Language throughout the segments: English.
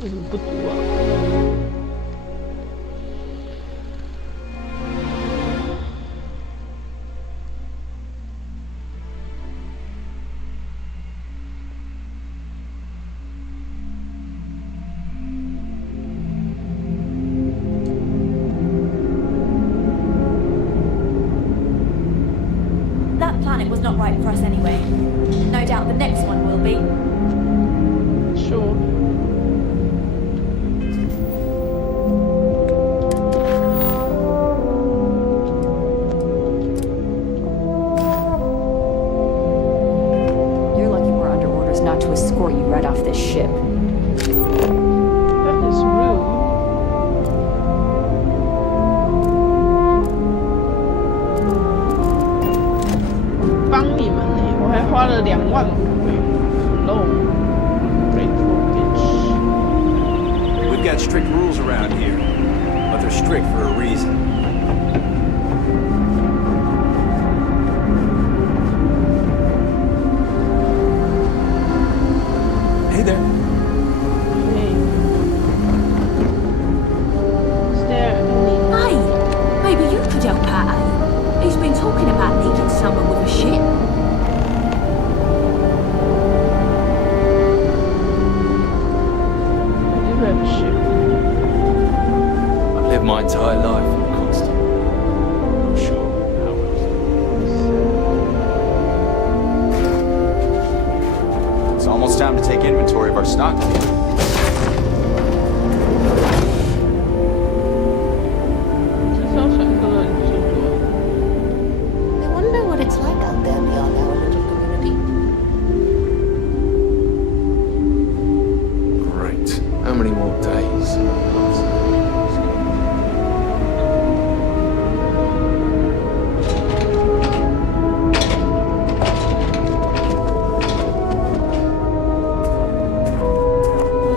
为什么不读啊？That planet was not right for us anyway. No doubt the next one will be. Sure. You're lucky we're under orders not to escort you right off this ship. That is rude. 帮你们呢，我还花了2万5哎 ，low。We've got strict rules around here, but they're strict for a reason. Hey there. Hey. Is there any... Hey, maybe you could help out, eh? He's been talking about needing someone with a ship. I do have a ship. I've lived my entire life on constant. I'm sure how else. It's almost time to take inventory of our stock. I wonder what it's like out there beyond our little community. Great. How many more days?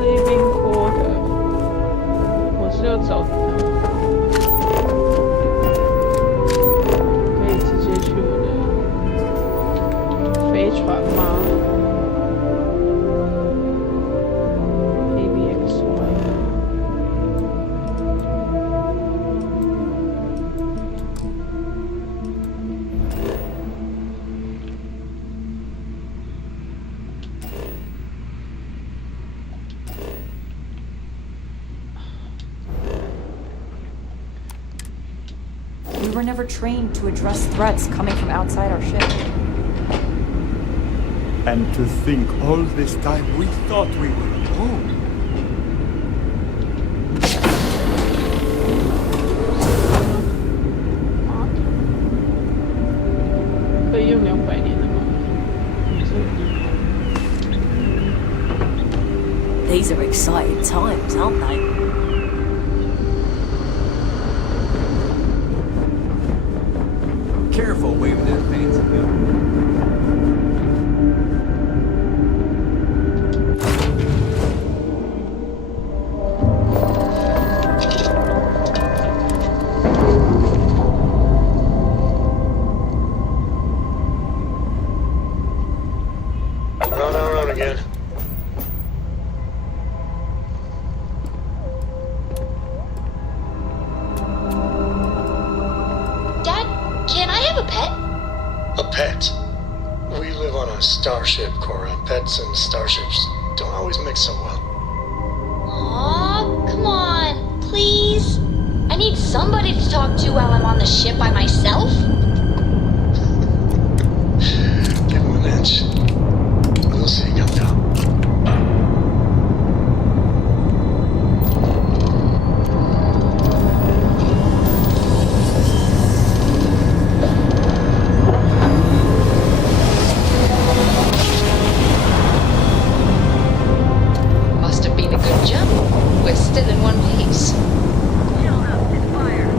Living quarter，我是要找他，可以直接去我的飞船吗？ABXY。We were never trained to address threats coming from outside our ship. And to think all this time we thought we were alone. 可以用200年的吗？ These are exciting times, aren't they? Careful waving that fancy gun. Run again. Dad, can I have a pet? A pet. We live on a starship, Cora. Pets and starships don't always mix so well. Aw, come on, please. I need somebody to talk to while I'm on the ship by myself. Give him an inch. We'll see, young top. Must have been a good jump. We're still in one piece. Shield up and fire.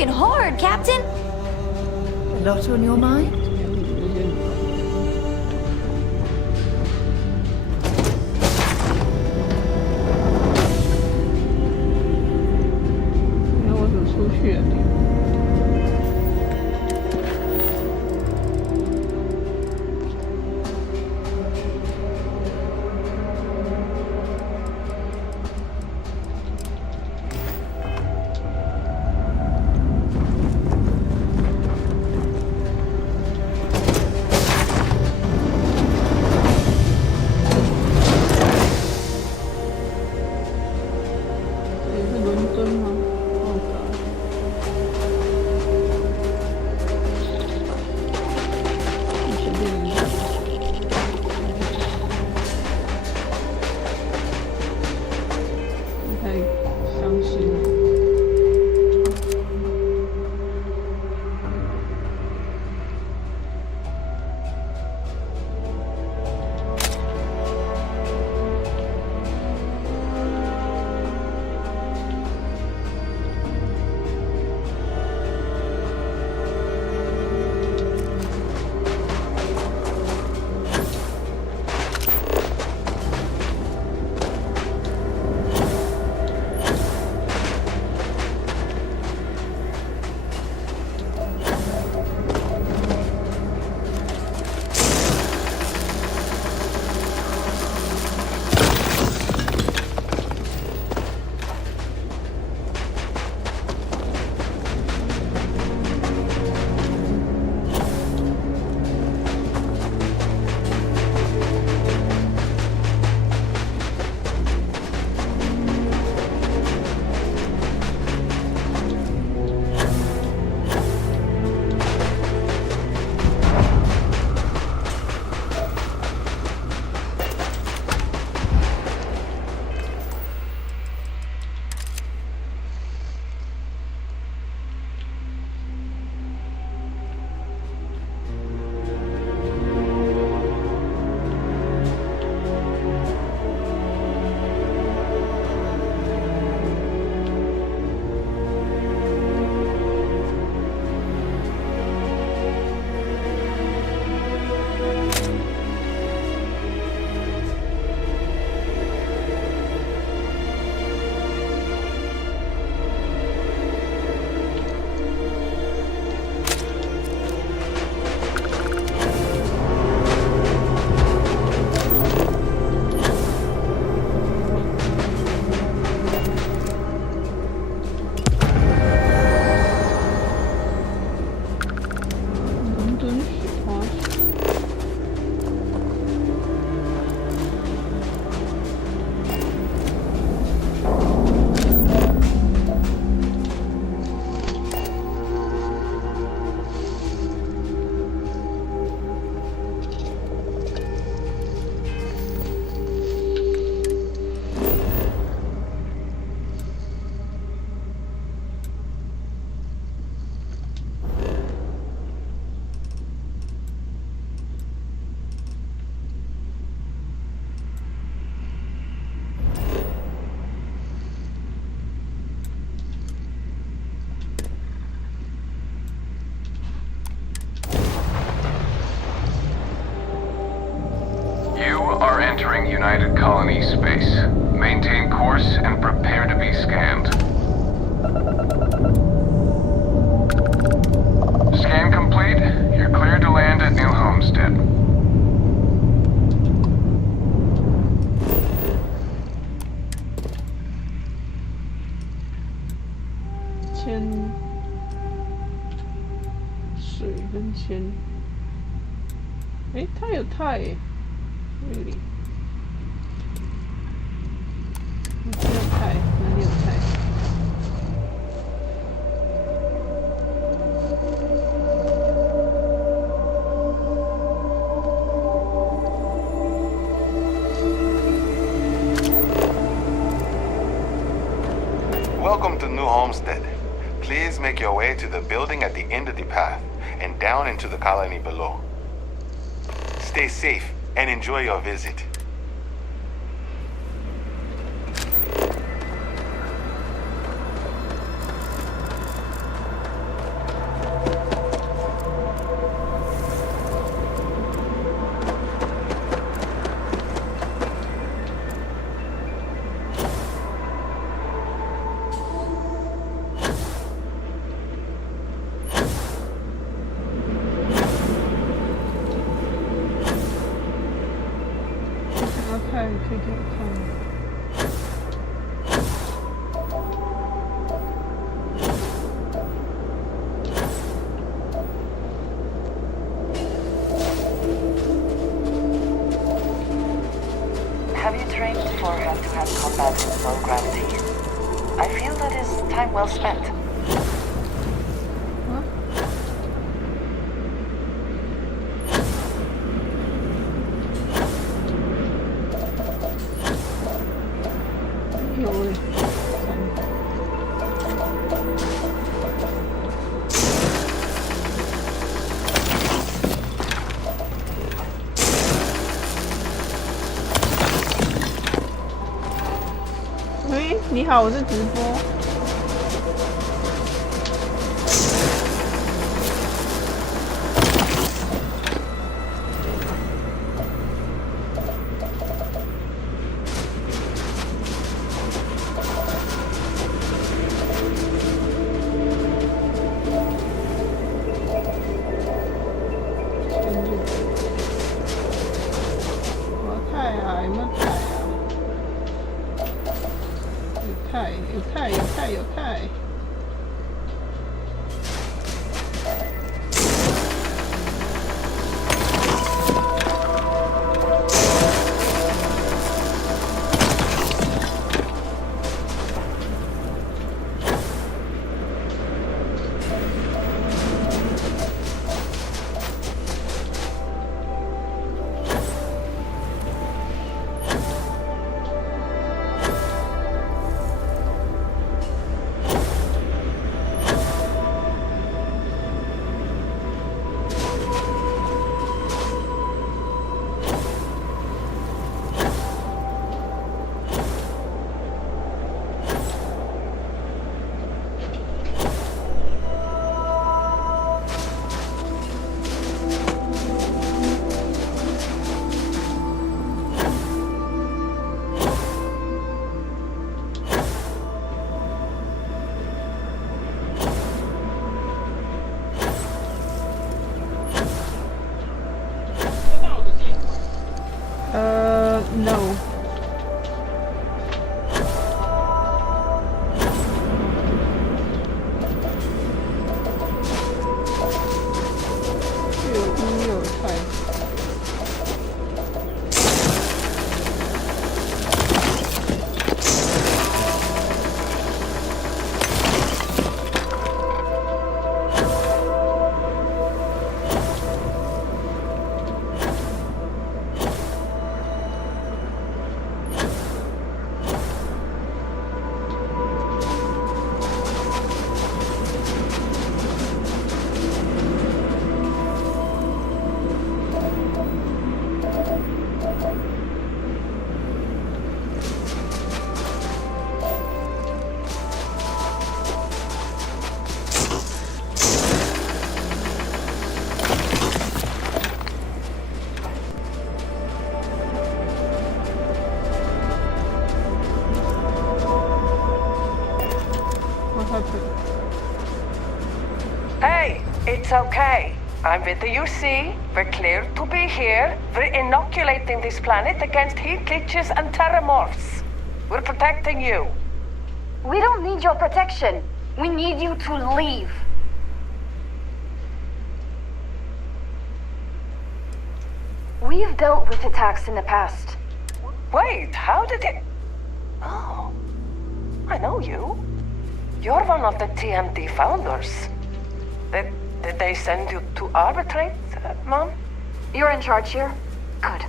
working hard, Captain. A lot on your mind? 那我怎么出去啊？Entering United Colony space. Maintain course and prepare to be scanned. Scan complete. You're cleared to land at New Homestead.水跟铅，它有钛耶，这里。没有钛，哪里有钛？Welcome to New Homestead. Please make your way to the building at the end of the path and down into the colony below. Stay safe and enjoy your visit. 也可以给我看。Have you trained for hand-to-hand combat in low gravity? I feel that is time well spent. Huh? 有诶。喂，你好，我是直播。我要ถ่าย啊，有没有ถ่าย啊？有ถ่าย。No。有音有菜。Hey, it's okay. I'm with the UC. We're clear to be here. We're inoculating this planet against heat leeches and terramorphs. We're protecting you. We don't need your protection. We need you to leave. We've dealt with attacks in the past. Wait, how did it... Oh, I know you. You're one of the TMD founders. Did they send you to arbitrate, Mom? You're in charge here? Good.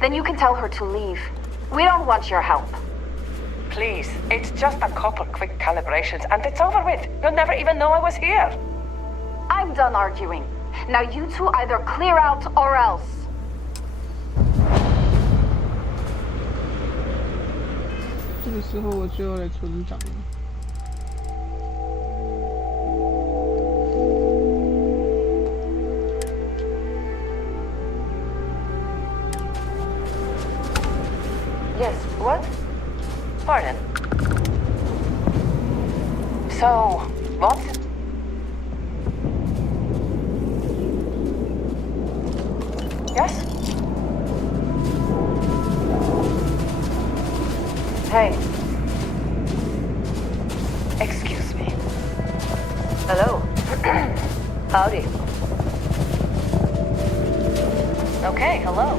Then you can tell her to leave. We don't want your help. Please, it's just a couple quick calibrations and it's over with. You'll never even know I was here. I'm done arguing. Now you two either clear out or else. This 时候我就要来存档了。Yes, what? Pardon. So, what? Yes? Hey. Excuse me. Hello. Howdy. Okay, hello.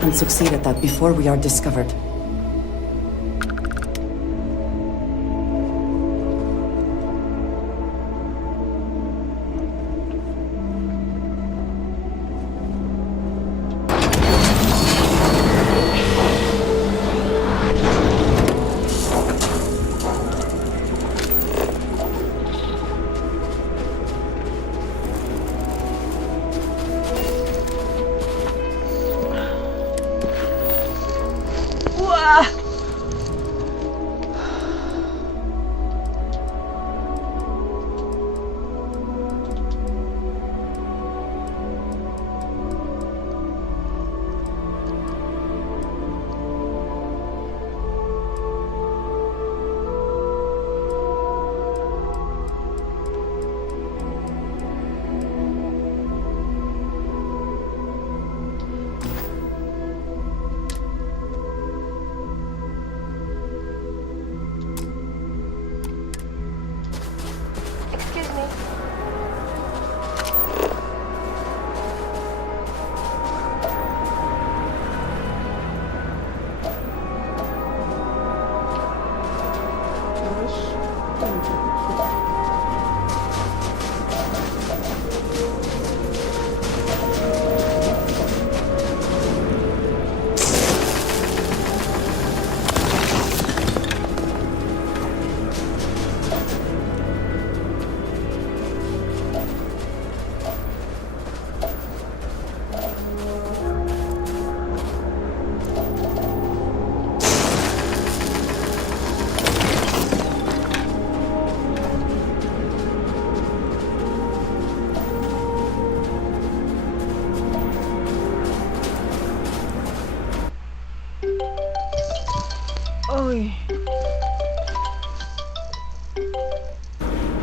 And succeed at that before we are discovered.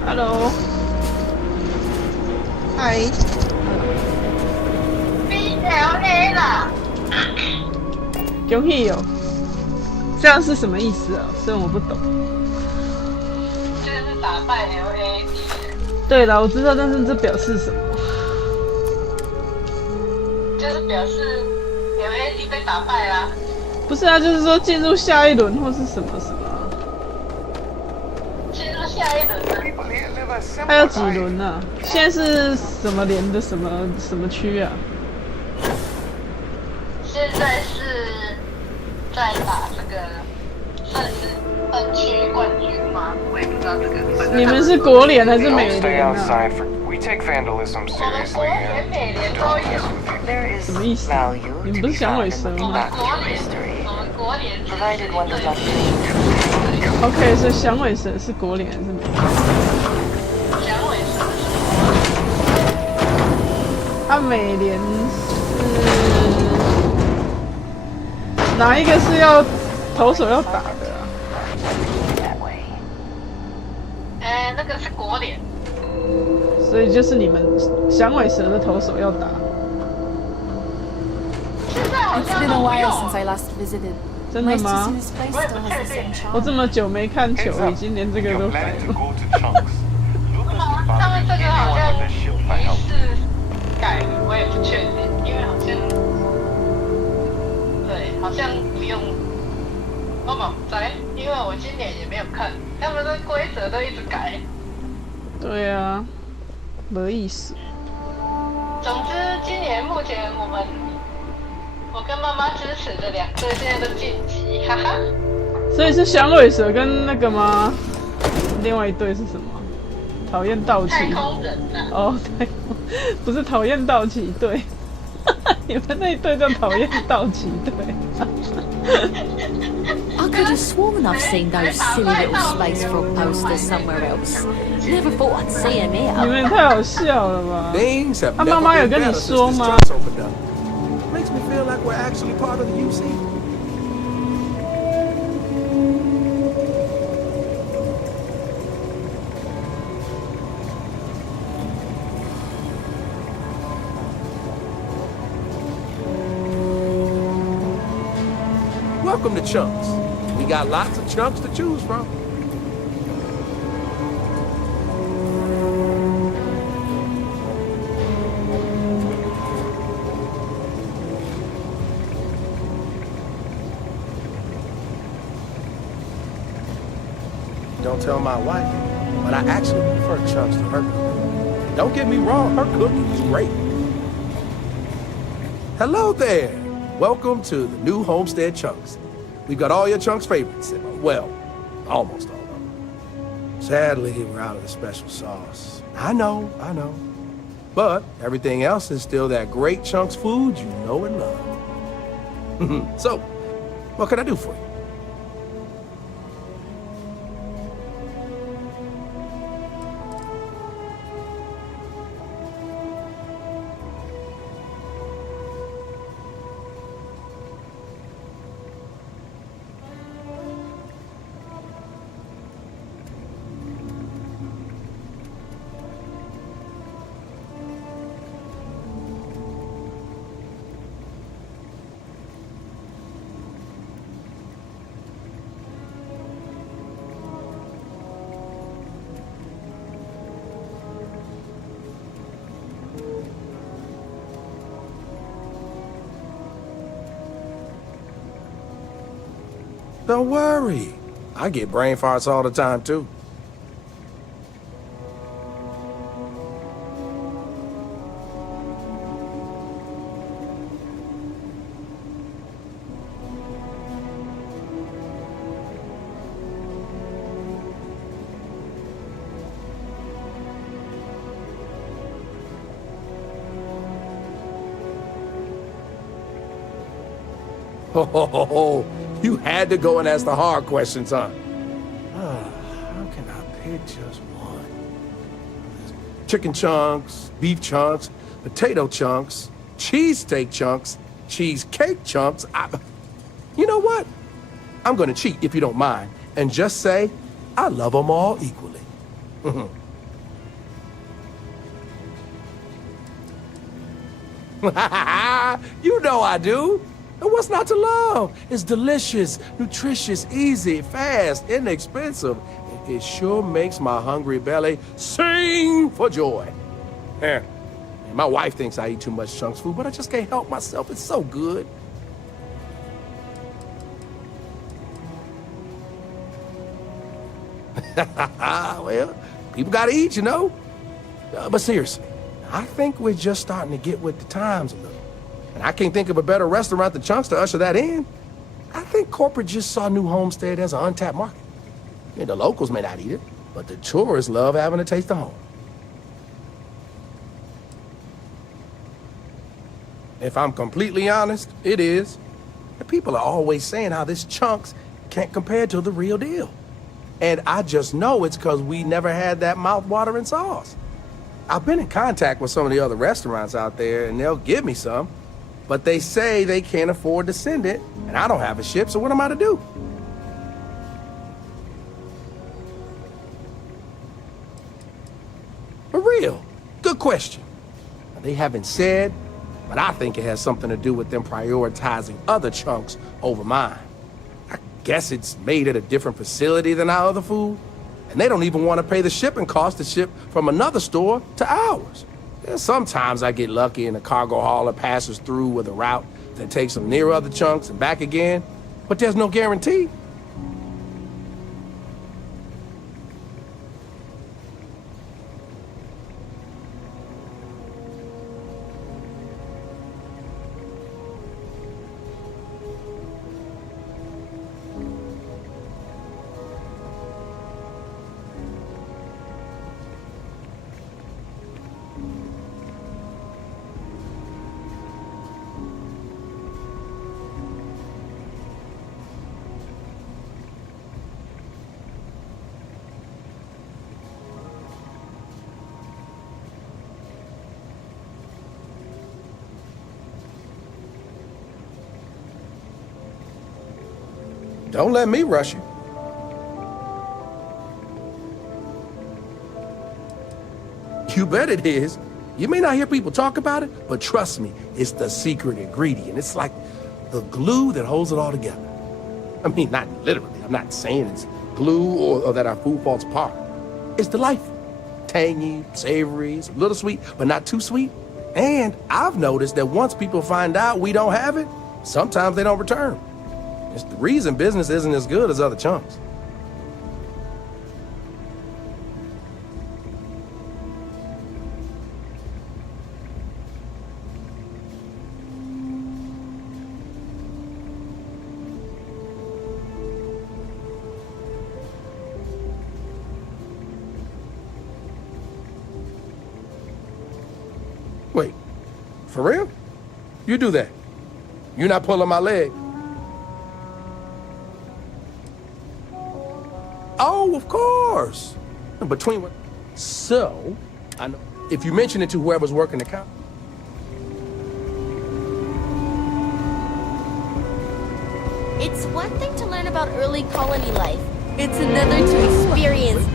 Hello， 嗨。BLA 啦。恭喜哦！这样是什么意思啊？虽然我不懂。就是打败 LA 敌人。对了，我知道，但是这表示什么？就是表示 LAD 被打败啦。不是啊，就是说进入下一轮或是什么什么。进入下一轮呢？还有几轮呢？现在是什么连的什么区啊？现在是在打这个算是分区冠军吗？我也不知道这个。你们是国联还是美联啊？什么意思？你们不是响尾蛇吗？OK， 所以响尾蛇是国联还是美联？响尾蛇啊，美联是哪一个是要投手要打的啊？那个是国联。所以就是你们响尾蛇的投手要打。It's been a while since I last visited. 真的 Nice to 吗 see this place still has the same charm. 我这么久没看球，已经连这个都改了。他们这个好像疑似改了，我也不确定，因为好像对，好像不用。我嘛不知，因为我今年也没有看，他们的规则都一直改。对啊，没意思。总之，今年目前我跟妈妈支持的2队现在都晋级，哈哈。所以是响尾蛇跟那个吗？另外一队是什么？讨厌道奇。太空人呐、哦，对，不是讨厌道奇队，你们那一队叫讨厌道奇队。I could have sworn I've seen those silly little space frog posters somewhere else. Never thought I'd see them here. 你们也太好笑了吧？ Things have 他 never 妈妈有 been 跟你 better since 说 this 吗？ junk's opened up. Makes me feel like we're actually part of the UC. Welcome to Chunks. We got lots of chunks to choose from. Don't tell my wife, but I actually prefer chunks to her cooking. Don't get me wrong, her cooking is great. Hello there. Welcome to the new Homestead Chunks. We've got all your Chunks favorites. Well, almost all of them. Sadly, we're out of the special sauce. I know. But everything else is still that great Chunks food you know and love. So, what can I do for you? Don't worry. I get brain farts all the time, too. Oh, you had to go and ask the hard questions, huh? How can I pick just one? Chicken chunks, beef chunks, potato chunks, cheesesteak chunks, cheesecake chunks. You know what? I'm gonna cheat if you don't mind and just say I love them all equally. You know I do. And what's not to love? It's delicious, nutritious, easy, fast, inexpensive. It sure makes my hungry belly sing for joy. And my wife thinks I eat too much Chunks food, but I just can't help myself. It's so good. Well, people gotta eat, you know? But seriously, I think we're just starting to get with the times a little. And I can't think of a better restaurant than Chunks to usher that in. I think corporate just saw New Homestead as an untapped market. And the locals may not eat it, but the tourists love having a taste of home. If I'm completely honest, it is. And people are always saying how this Chunks can't compare to the real deal. And I just know it's because we never had that mouth-watering sauce. I've been in contact with some of the other restaurants out there, and they'll give me some. But they say they can't afford to send it, and I don't have a ship, so what am I to do? real. Good question. Now, they haven't said, but I think it has something to do with them prioritizing other chunks over mine. I guess it's made at a different facility than our other food, and they don't even want to pay the shipping cost to ship from another store to ours. Yeah, sometimes I get lucky and a cargo hauler passes through with a route that takes them near other chunks and back again, but there's no guarantee. Don't let me rush you. You bet it is. You may not hear people talk about it, but trust me, it's the secret ingredient. It's like the glue that holds it all together. I mean, not literally. I'm not saying it's glue or that our food falls apart. It's delightful. Tangy, savory, it's a little sweet, but not too sweet. And I've noticed that once people find out we don't have it, sometimes they don't return. It's the reason business isn't as good as other chunks. Wait, for real? You do that? You're not pulling my leg? Oh, of course. Between what? So, I know if you mention it to whoever's working the counter. It's one thing to learn about early colony life. It's another to experience.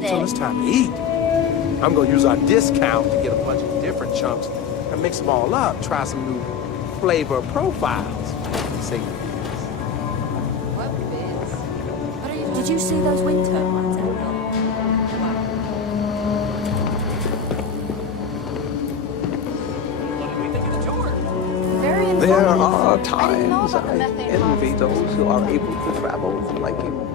So it's time to eat. I'm gonna use our discount to get a bunch of different chunks and mix them all up. Try some new flavor profiles. Say Did you see those wind turbines out there? there are times I envy those who are able to travel like you.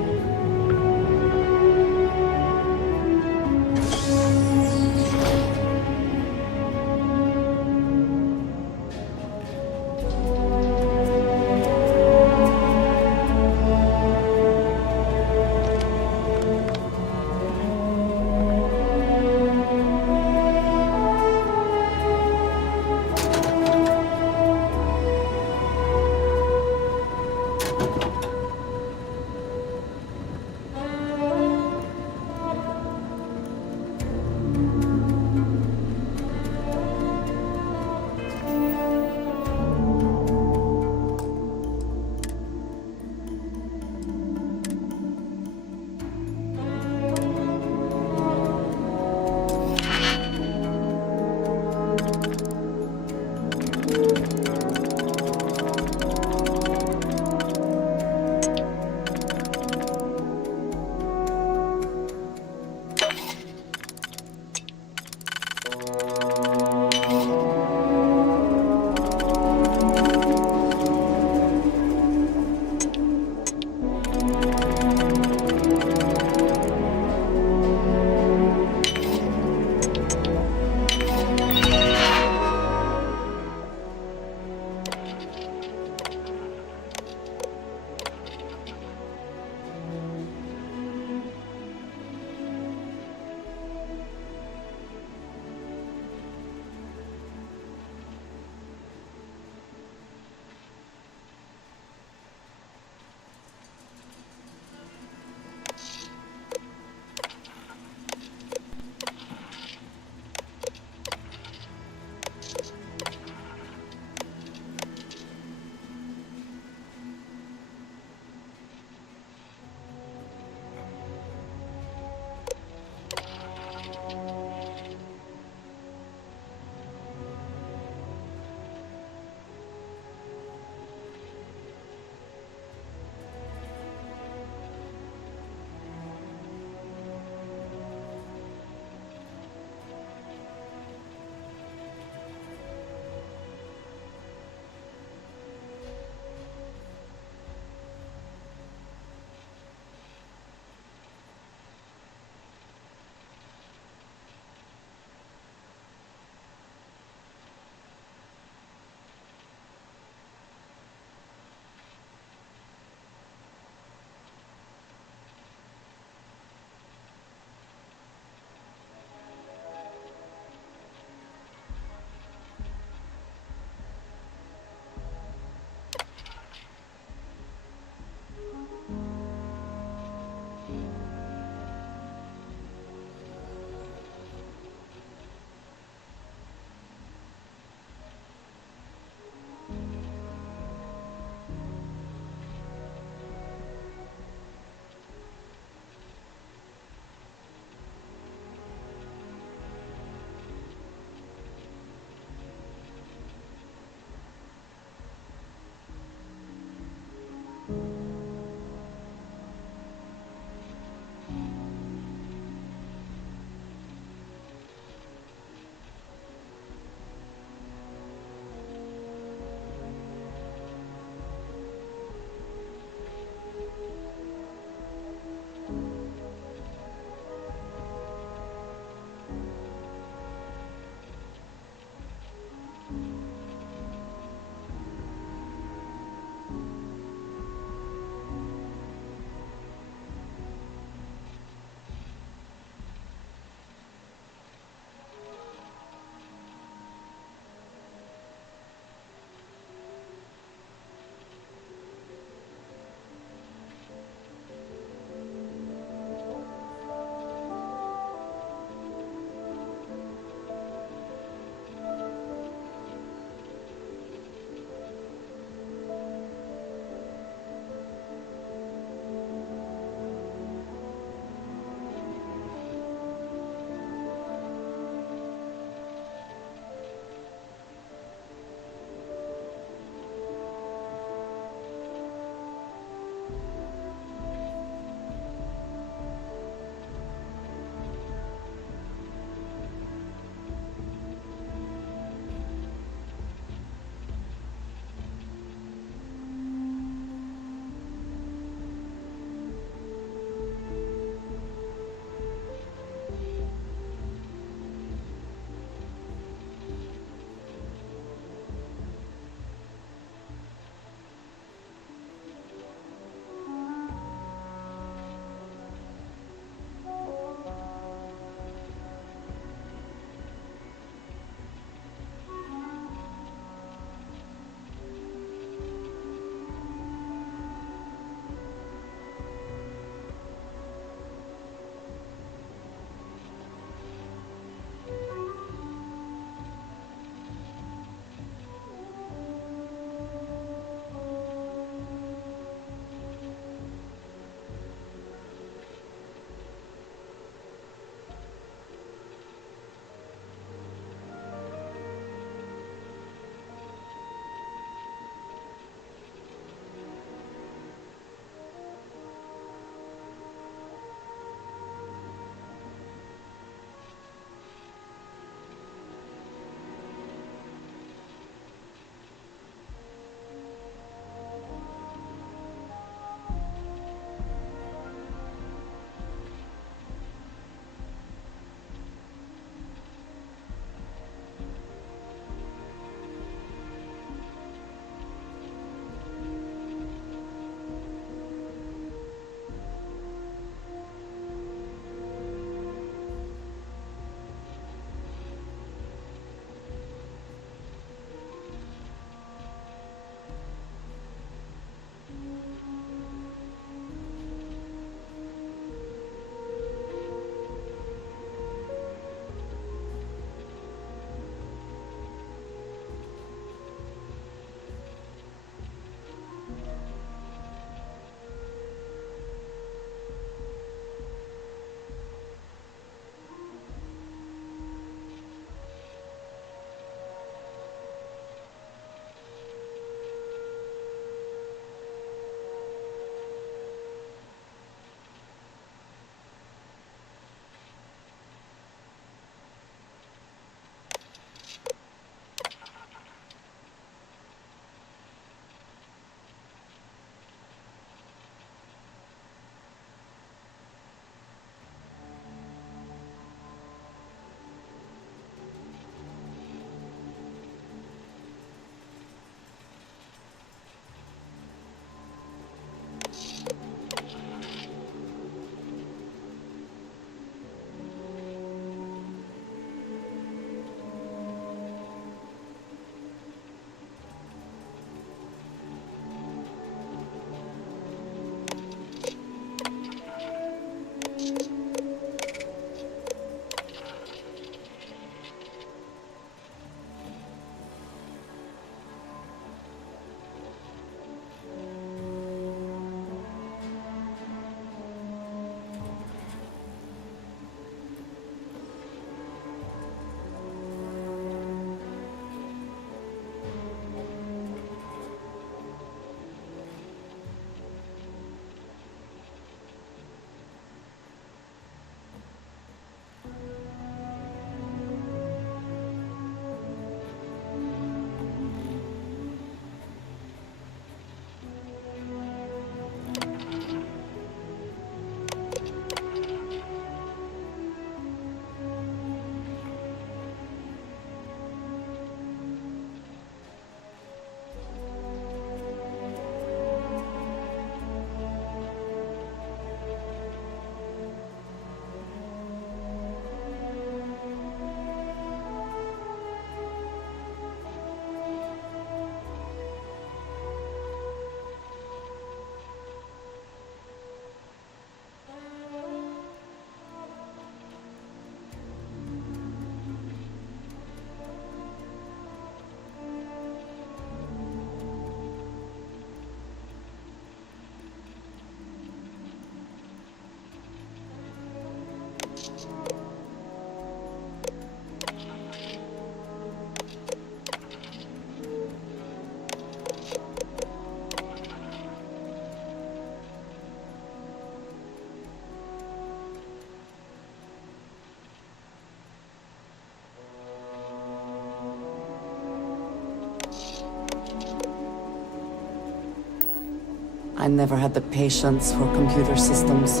I never had the patience for computer systems.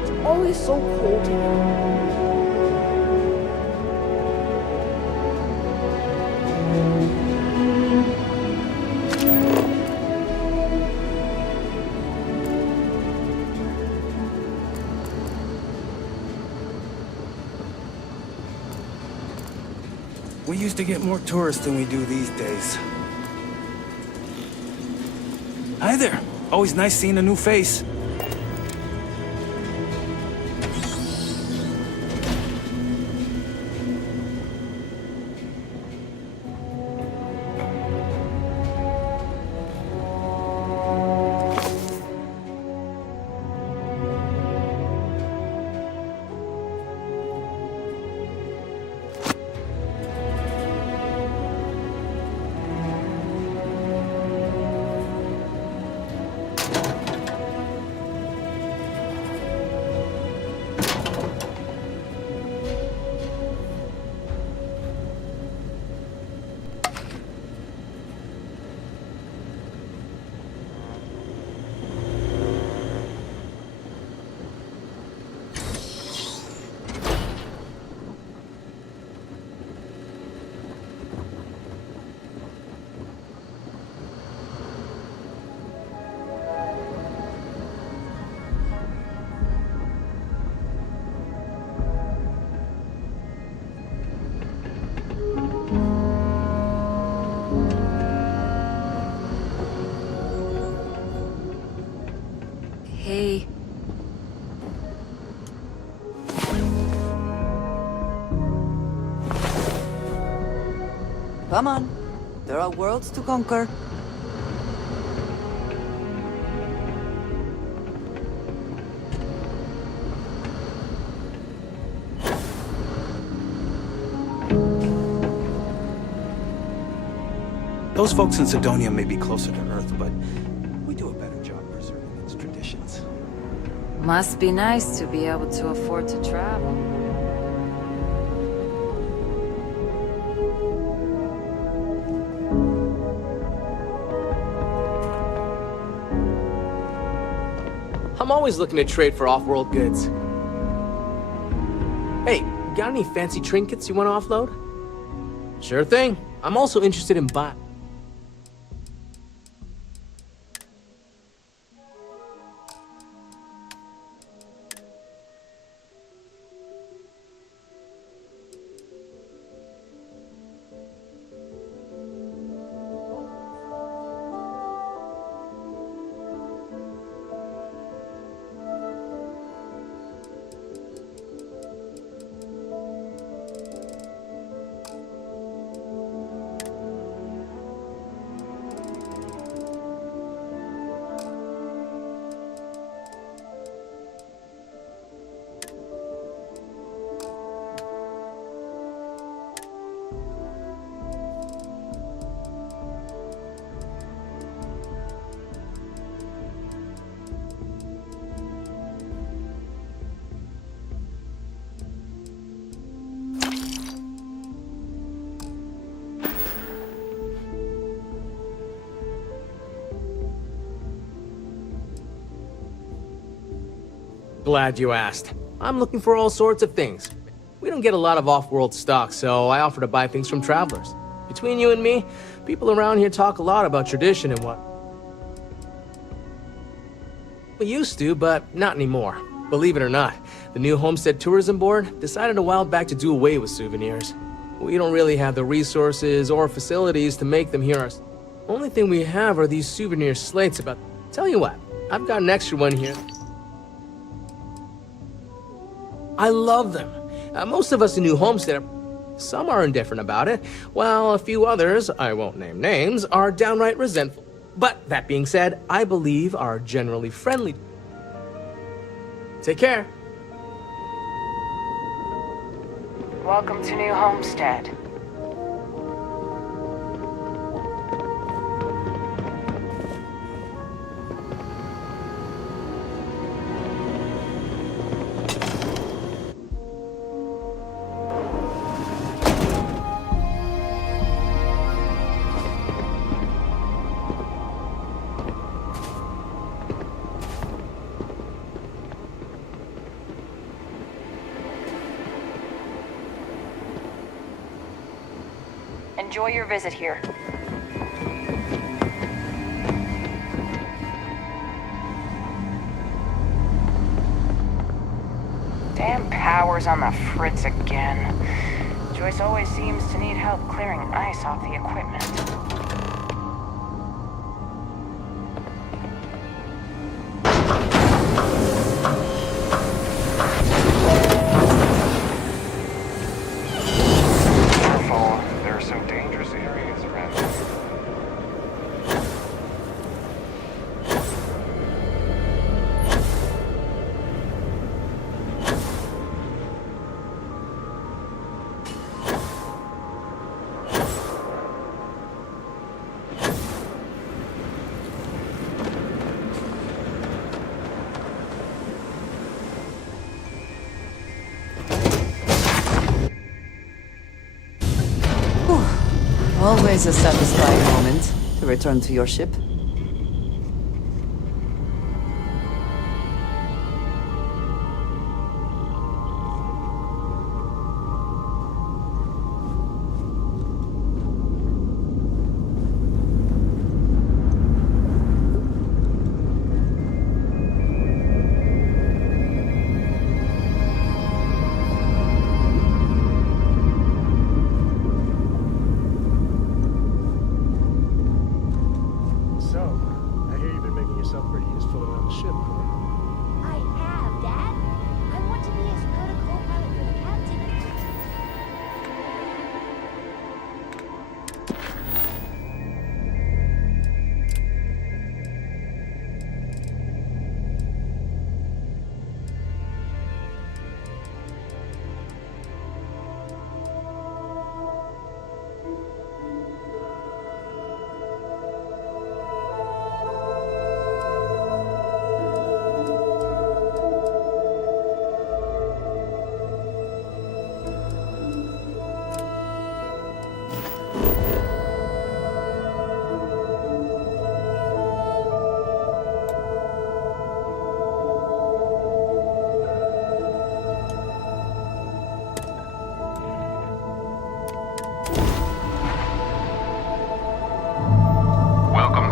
It's always so cold here. We used to get more tourists than we do these days. Hi there. Always nice seeing a new face. Hey. Come on. There are worlds to conquer. Those folks in Sidonia may be closer to Earth, but we do a better job preserving its traditions. Must be nice to be able to afford to travel. I'm always looking to trade for off-world goods. Hey, got any fancy trinkets you want to offload? Sure thing. I'm also interested in buying. Glad you asked. I'm looking for all sorts of things. We don't get a lot of off-world stock, so I offer to buy things from travelers. Between you and me, people around here talk a lot about tradition and what we used to, but not anymore. Believe it or not, the new Homestead Tourism Board decided a while back to do away with souvenirs. We don't really have the resources or facilities to make them here. Only thing we have are these souvenir slates about... Tell you what, I've got an extra one here. I love them. Most of us in New Homestead, some are indifferent about it, while a few others, I won't name names, are downright resentful. But that being said, I believe are generally friendly. Take care. Welcome to New Homestead. Enjoy your visit here. Damn power's on the fritz again. Joyce always seems to need help clearing ice off the equipment. Careful, there are some dangerous areas around here. Always a satisfying moment to return to your ship.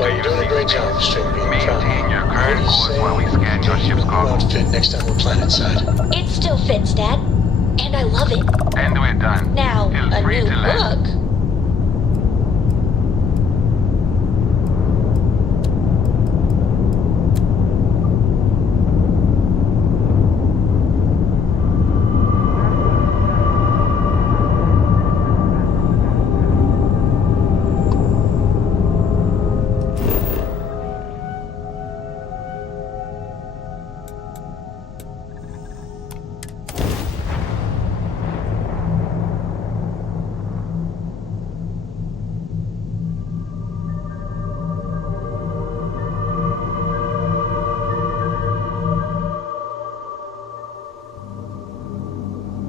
You're doing a great job, String Bean. Maintain your current course while we scan your ship's cargo. Outfit next time we're planetside. It still fits, Dad. And I love it. And we're done. Now, Feel a free new to land. look.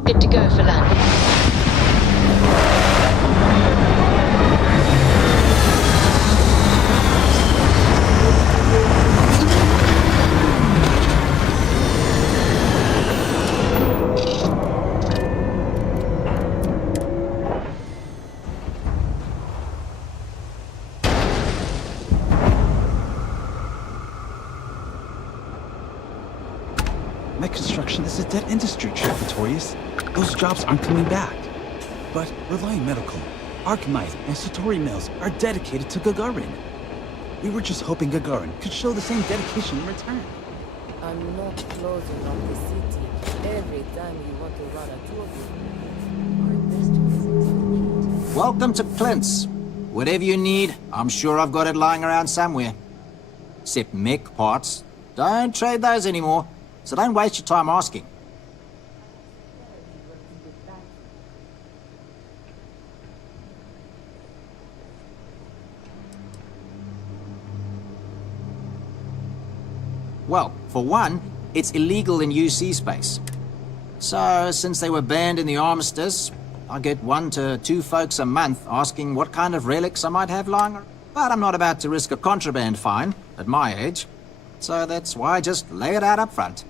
Good to go for landing. Mech construction is a dead industry, Notorious. Those jobs aren't coming back. But Reliant Medical, Arcanite, and Satori Mills are dedicated to Gagarin. We were just hoping Gagarin could show the same dedication in return. I'm not closing on the city. Every time you want to run a tour, Welcome to Clint's. Whatever you need, I'm sure I've got it lying around somewhere. Except mech parts. Don't trade those anymore, so don't waste your time asking. Well, for one, it's illegal in UC space. So, since they were banned in the armistice, I get 1 to 2 folks a month asking what kind of relics I might have lying around. But I'm not about to risk a contraband fine at my age, so that's why I just lay it out up front.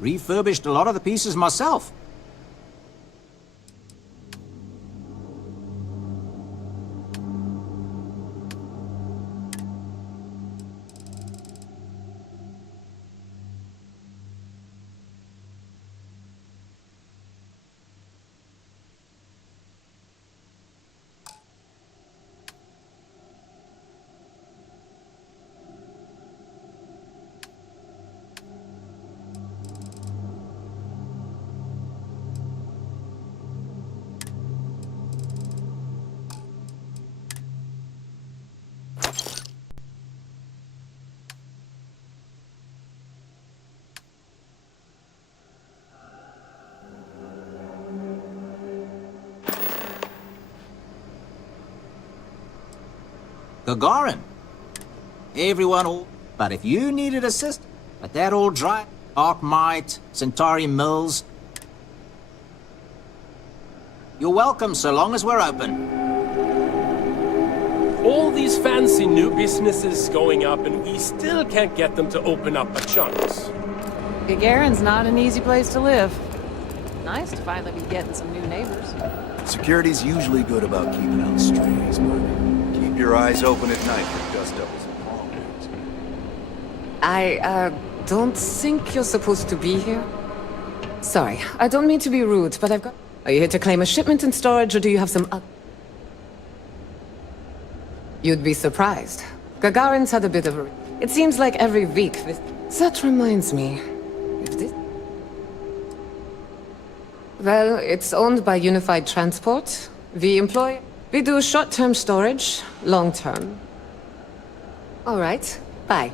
Refurbished a lot of the pieces myself. Gagarin. Everyone all... But if you needed assistance, but that all dry... Arkmite, Centauri Mills... You're welcome so long as we're open. All these fancy new businesses going up and we still can't get them to open up a chunks. Gagarin's not an easy place to live. Nice to finally be getting some new neighbors. Security's usually good about keeping out strays, but keep your eyes open at night for dust devils and palmweeds. I, don't think you're supposed to be here. Sorry, I don't mean to be rude, but I've got... Are you here to claim a shipment in storage, or do you have some other... You'd be surprised. Gagarin's had a bit of a... It seems like every week this... That reminds me... If this... Well, it's owned by Unified Transport. We do short-term storage, long-term. All right, bye.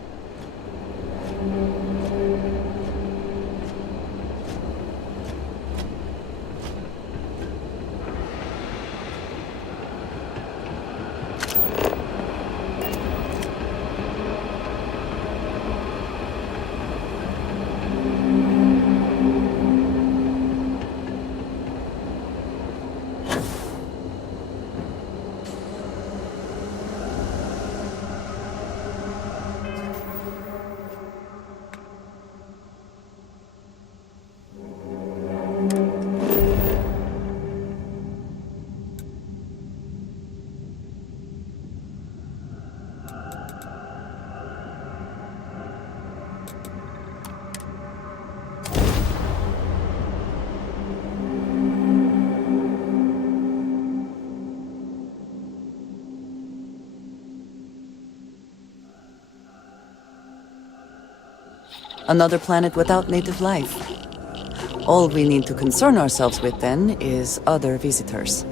Another planet without native life. All we need to concern ourselves with, then, is other visitors.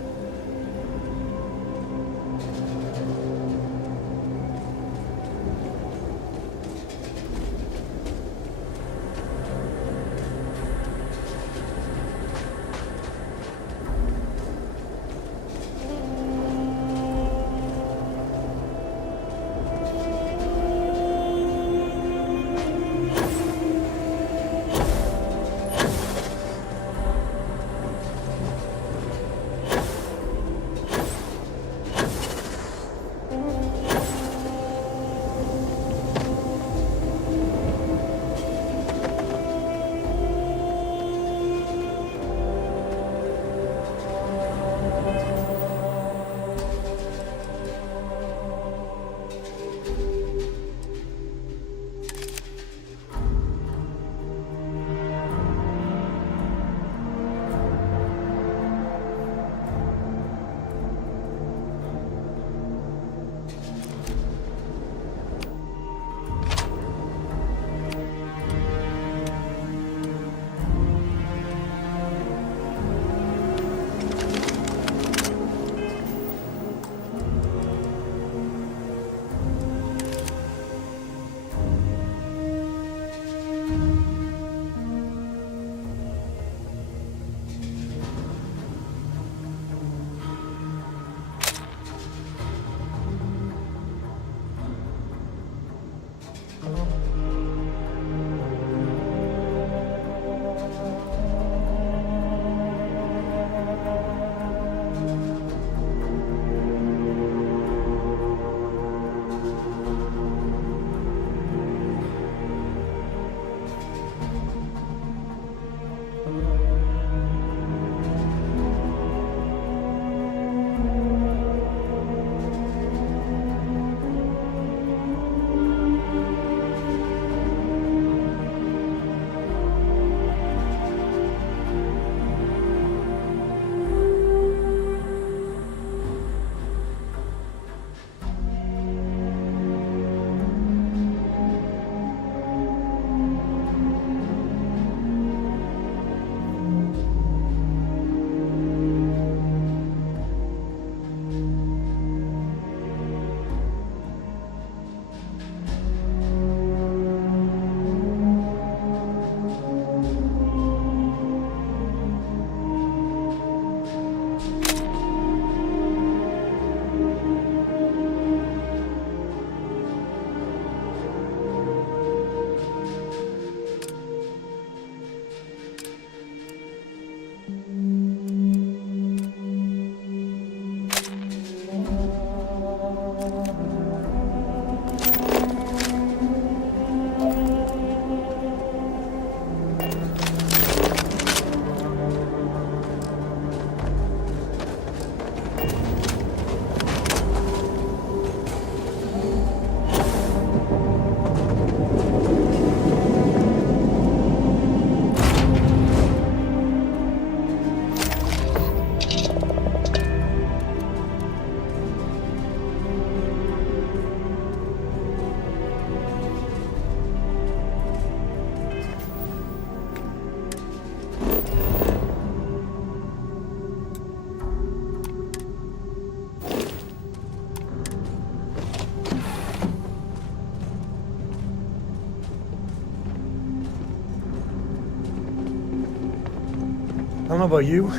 don't know about you,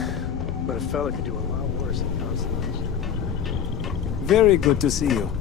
but a fella could do a lot worse than Constantine. Very good to see you.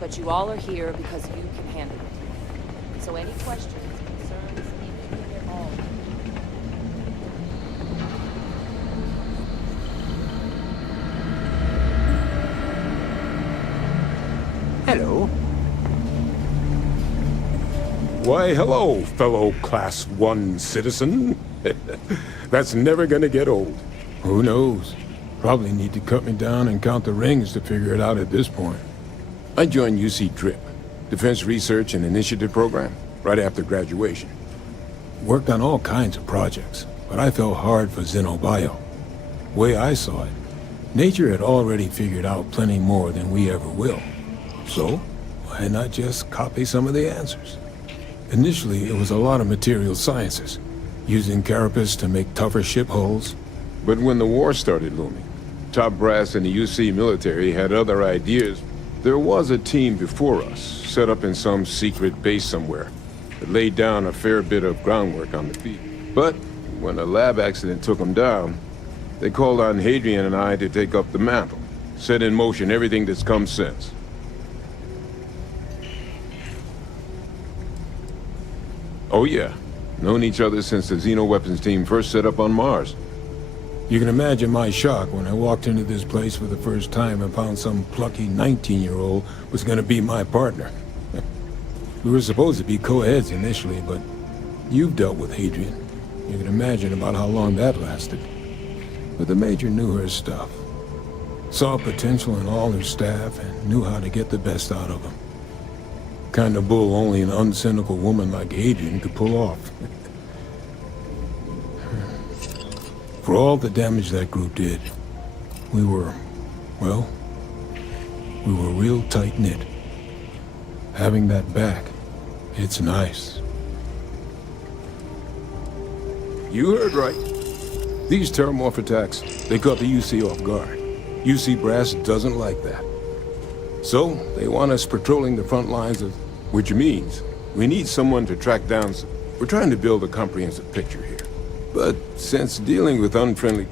But you all are here because you can handle it. So any questions, concerns, anything at all. Hello. Why, hello, fellow Class 1 citizen. That's never gonna get old. Who knows? Probably need to cut me down and count the rings to figure it out at this point. I joined UC DRIP, Defense Research and Initiative Program, right after graduation. Worked on all kinds of projects, but I fell hard for Xenobio. Way I saw it, nature had already figured out plenty more than we ever will. So, why not just copy some of the answers? Initially, it was a lot of material sciences, using carapace to make tougher ship hulls. But when the war started looming, top brass in the UC military had other ideas. There was a team before us, set up in some secret base somewhere, that laid down a fair bit of groundwork on the field. But when a lab accident took them down, they called on Hadrian and I to take up the mantle, set in motion everything that's come since. Oh yeah, known each other since the Xenoweapons team first set up on Mars. You can imagine my shock when I walked into this place for the first time and found some plucky 19-year-old was gonna be my partner. We were supposed to be co-heads initially, but you've dealt with Hadrian. You can imagine about how long that lasted. But the Major knew her stuff. Saw potential in all her staff and knew how to get the best out of them. Kind of bull only an uncynical woman like Hadrian could pull off. For all the damage that group did, we were, well, we were real tight-knit. Having that back, it's nice. You heard right. These terramorph attacks, they caught the UC off guard. UC brass doesn't like that. So, they want us patrolling the front lines of... Which means, we need someone to track down... We're trying to build a comprehensive picture here. But since dealing with unfriendly...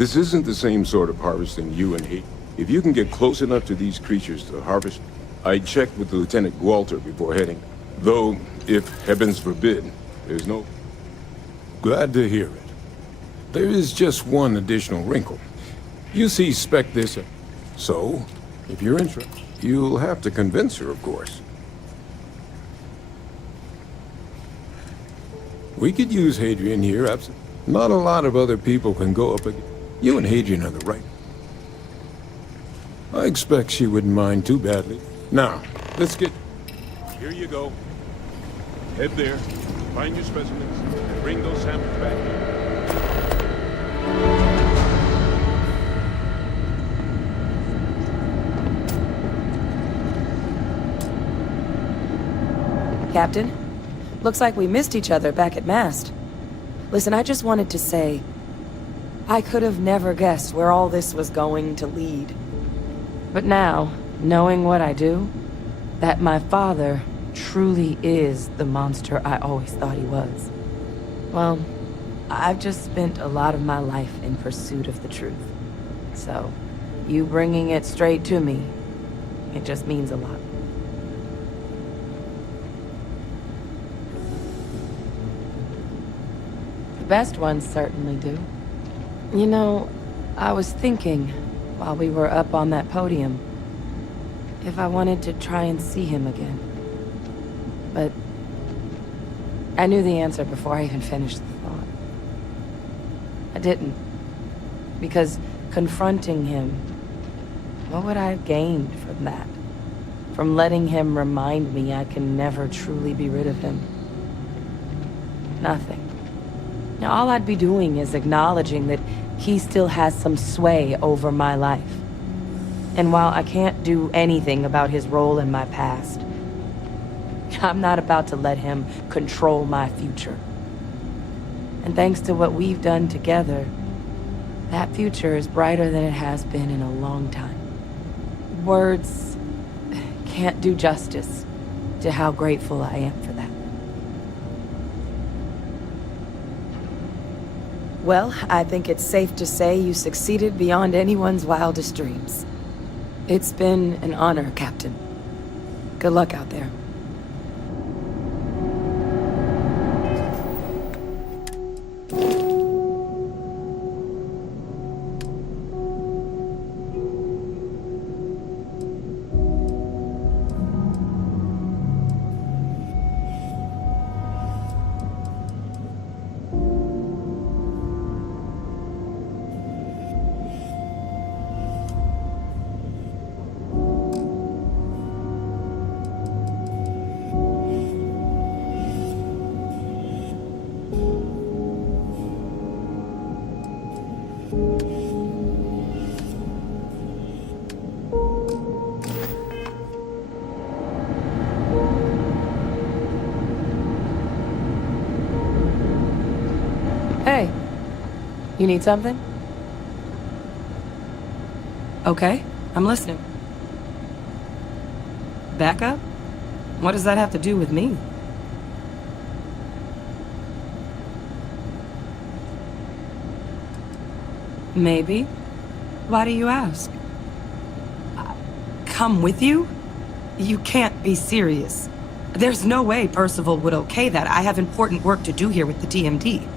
This isn't the same sort of harvesting you and he. If you can get close enough to these creatures to harvest, I'd check with Lieutenant Walter before heading. Though, if heavens forbid, there's no... Glad to hear it. There is just one additional wrinkle. You suspect this, so, if you're interested, you'll have to convince her, of course. We could use Hadrian here, absolutely. Not a lot of other people can go up against. You and Hadrian are the right. I expect she wouldn't mind too badly. Now, let's get... Here you go. Head there, find your specimens, and bring those samples back here. Captain, looks like we missed each other back at Mast. Listen, I just wanted to say, I could have never guessed where all this was going to lead. But now, knowing what I do, that my father truly is the monster I always thought he was. Well, I've just spent a lot of my life in pursuit of the truth. So, you bringing it straight to me, it just means a lot. The best ones certainly do. You know, I was thinking, while we were up on that podium, if I wanted to try and see him again. But I knew the answer before I even finished the thought. I didn't. Because confronting him, what would I have gained from that? From letting him remind me I can never truly be rid of him? Nothing. Now, all I'd be doing is acknowledging that he still has some sway over my life. And while I can't do anything about his role in my past, I'm not about to let him control my future. And thanks to what we've done together, that future is brighter than it has been in a long time. Words can't do justice to how grateful I am for that. Well, I think it's safe to say you succeeded beyond anyone's wildest dreams. It's been an honor, Captain. Good luck out there. Hey, you need something? Okay, I'm listening. Backup? What does that have to do with me? Maybe. Why do you ask? Come with you? You can't be serious. There's no way Percival would okay that. I have important work to do here with the TMD.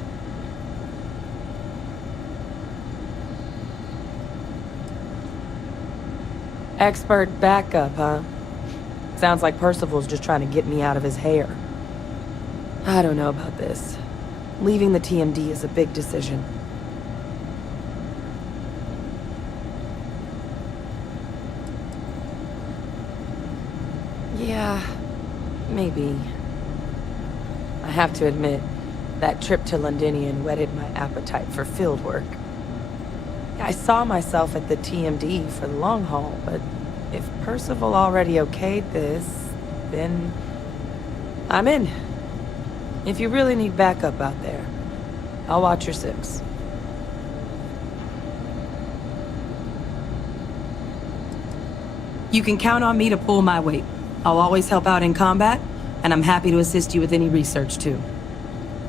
Expert backup, huh? Sounds like Percival's just trying to get me out of his hair. I don't know about this. Leaving the TMD is a big decision. Yeah, maybe. I have to admit, that trip to Londinium whetted my appetite for field work. I saw myself at the TMD for the long haul, but if Percival already okayed this, then I'm in. If you really need backup out there, I'll watch your six. You can count on me to pull my weight. I'll always help out in combat, and I'm happy to assist you with any research, too.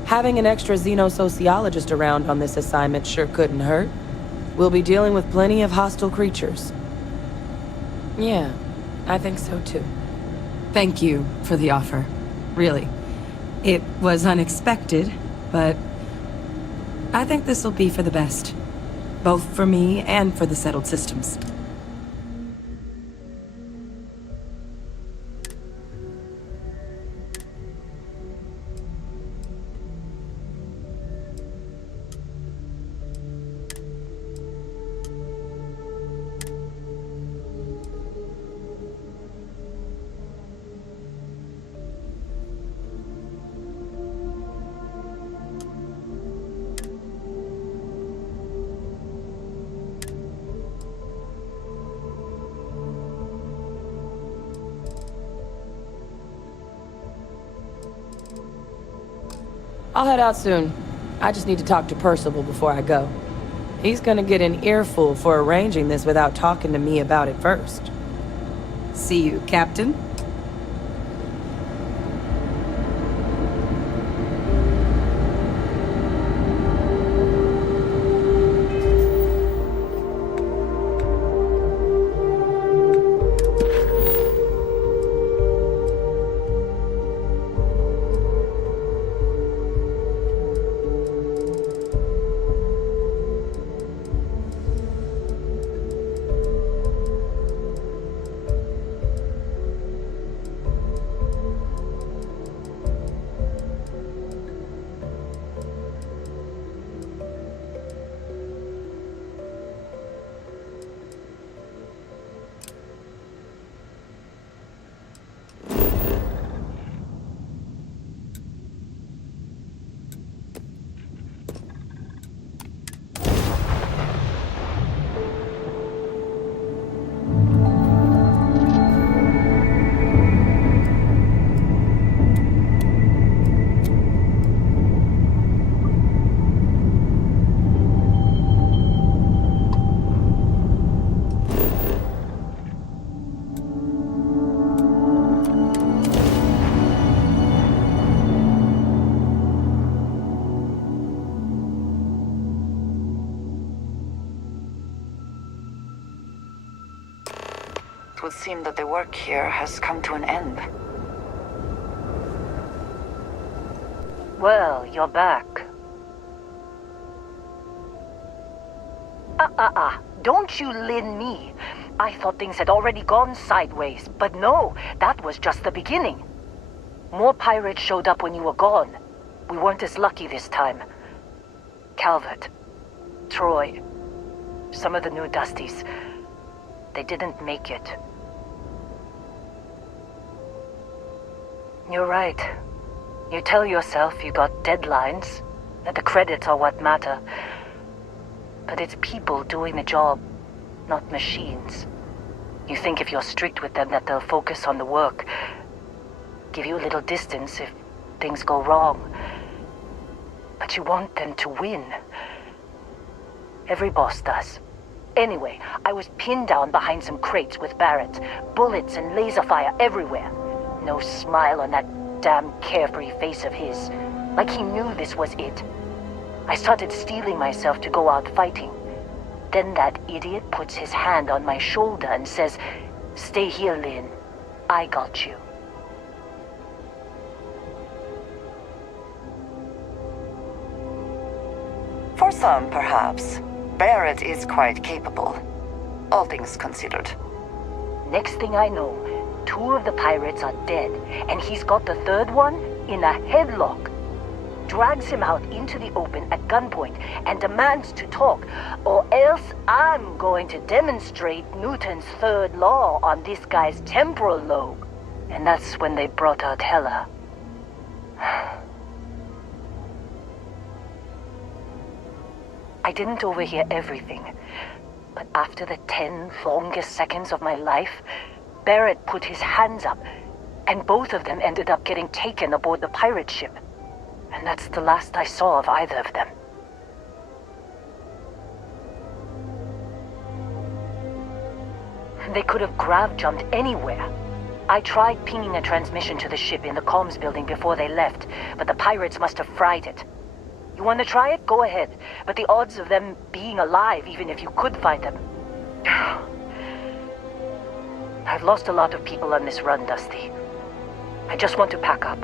Having an extra xenosociologist around on this assignment sure couldn't hurt. We'll be dealing with plenty of hostile creatures. Yeah, I think so too. Thank you for the offer. Really. It was unexpected, but I think this will be for the best. Both for me and for the settled systems. I'll head out soon. I just need to talk to Percival before I go. He's gonna get an earful for arranging this without talking to me about it first. See you, Captain. It would seem that the work here has come to an end. Well, you're back. Don't you lin me. I thought things had already gone sideways, but no, that was just the beginning. More pirates showed up when you were gone. We weren't as lucky this time. Calvert, Troy, some of the new Dusties, they didn't make it. You're right. You tell yourself you got deadlines, that the credits are what matter. But it's people doing the job, not machines. You think if you're strict with them that they'll focus on the work, give you a little distance if things go wrong. But you want them to win. Every boss does. Anyway, I was pinned down behind some crates with Barrett. Bullets and laser fire everywhere. No smile on that damn carefree face of his. Like he knew this was it. I started steeling myself to go out fighting. Then that idiot puts his hand on my shoulder and says, "Stay here, Lynn. I got you." For some, perhaps. Barrett is quite capable. All things considered. Next thing I know, 2 of the pirates are dead, and he's got the 3rd one in a headlock. Drags him out into the open at gunpoint and demands to talk, or else I'm going to demonstrate Newton's 3rd law on this guy's temporal lobe. And that's when they brought out Hela. I didn't overhear everything, but after the 10 longest seconds of my life, Barrett put his hands up, and both of them ended up getting taken aboard the pirate ship. And that's the last I saw of either of them. They could have grav-jumped anywhere. I tried pinging a transmission to the ship in the comms building before they left, but the pirates must have fried it. You want to try it? Go ahead. But the odds of them being alive, even if you could find them... I've lost a lot of people on this run, Dusty. I just want to pack up.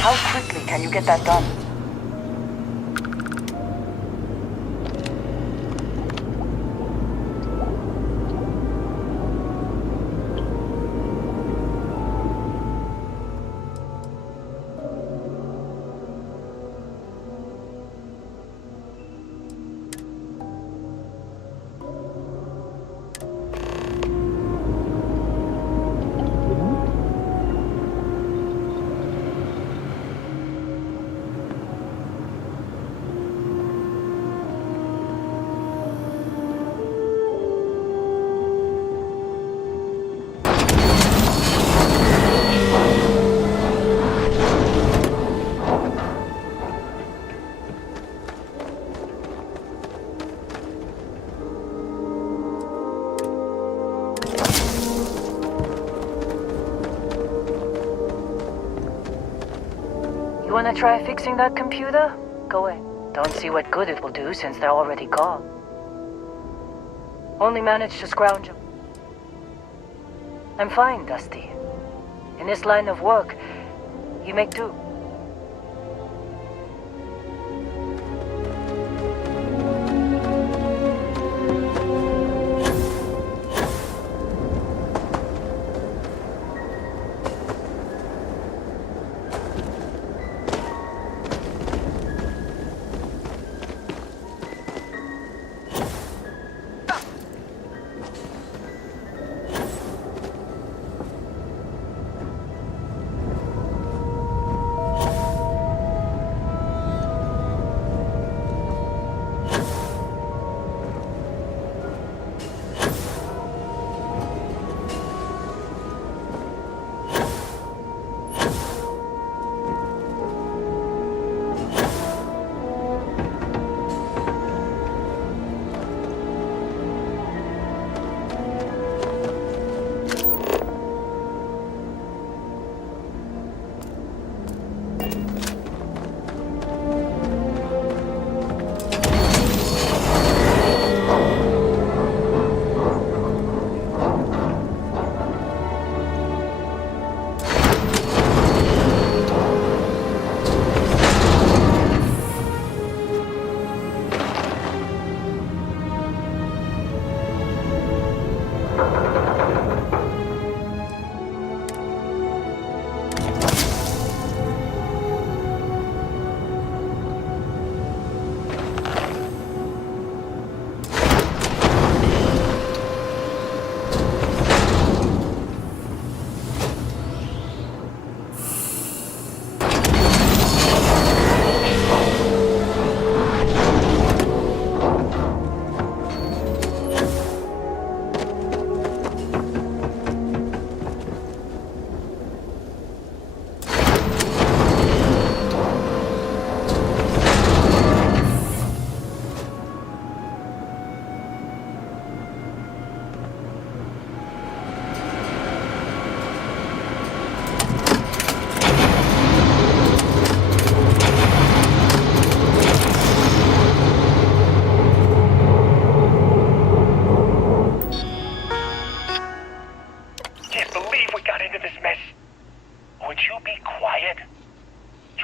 How quickly can you get that done? You wanna try fixing that computer? Go ahead. Don't see what good it will do since they're already gone. Only managed to scrounge them. I'm fine, Dusty. In this line of work, you make do.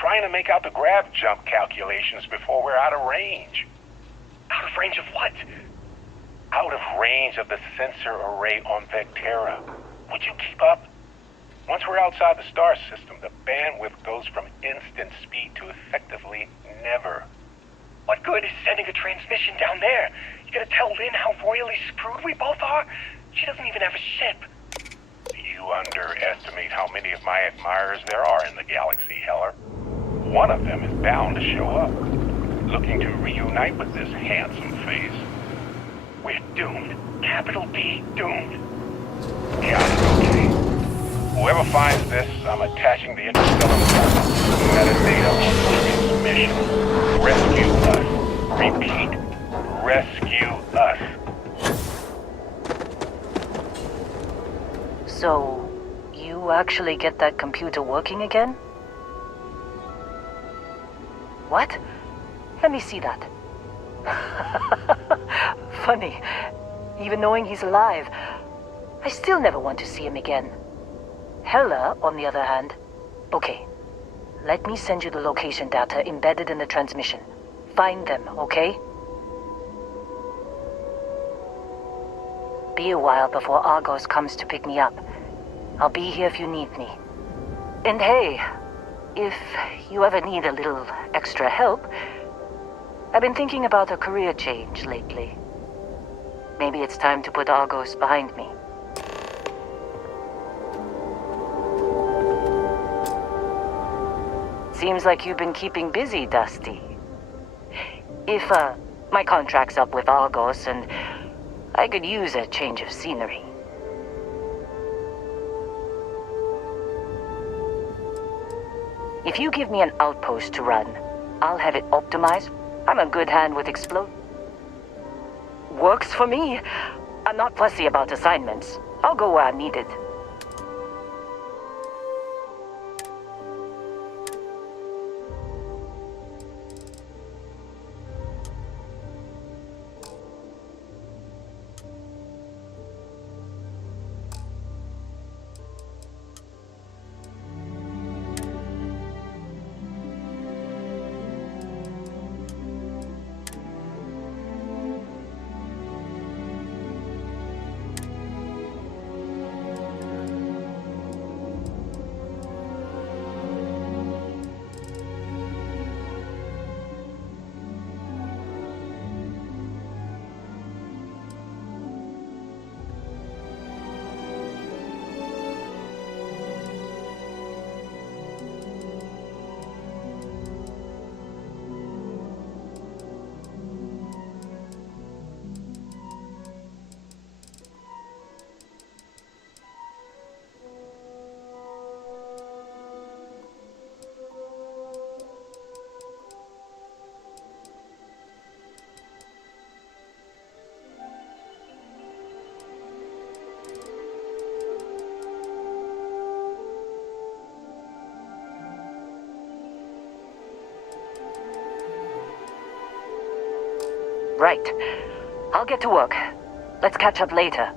trying to make out the grav jump calculations before we're out of range. Out of range of what? Out of range of the sensor array on Vectera. Would you keep up? Once we're outside the star system, the bandwidth goes from instant speed to effectively never. What good is sending a transmission down there? You gonna tell Lynn how royally screwed we both are? She doesn't even have a ship. You underestimate how many of my admirers there are in the galaxy, Heller. One of them is bound to show up, looking to reunite with this handsome face. We're doomed. Capital D, doomed. Yeah, okay. Whoever finds this, I'm attaching the interstellar metadata on this mission. Rescue us. Repeat. Rescue us. So, you actually get that computer working again? What? Let me see that. Funny. Even knowing he's alive, I still never want to see him again. Hella, on the other hand... Okay. Let me send you the location data embedded in the transmission. Find them, okay? Be a while before Argos comes to pick me up. I'll be here if you need me. And hey, if you ever need a little extra help, I've been thinking about a career change lately. Maybe it's time to put Argos behind me. Seems like you've been keeping busy, Dusty. If, my contract's up with Argos, and I could use a change of scenery. If you give me an outpost to run, I'll have it optimized. I'm a good hand with explode. Works for me. I'm not fussy about assignments. I'll go where I'm needed. Right. I'll get to work. Let's catch up later.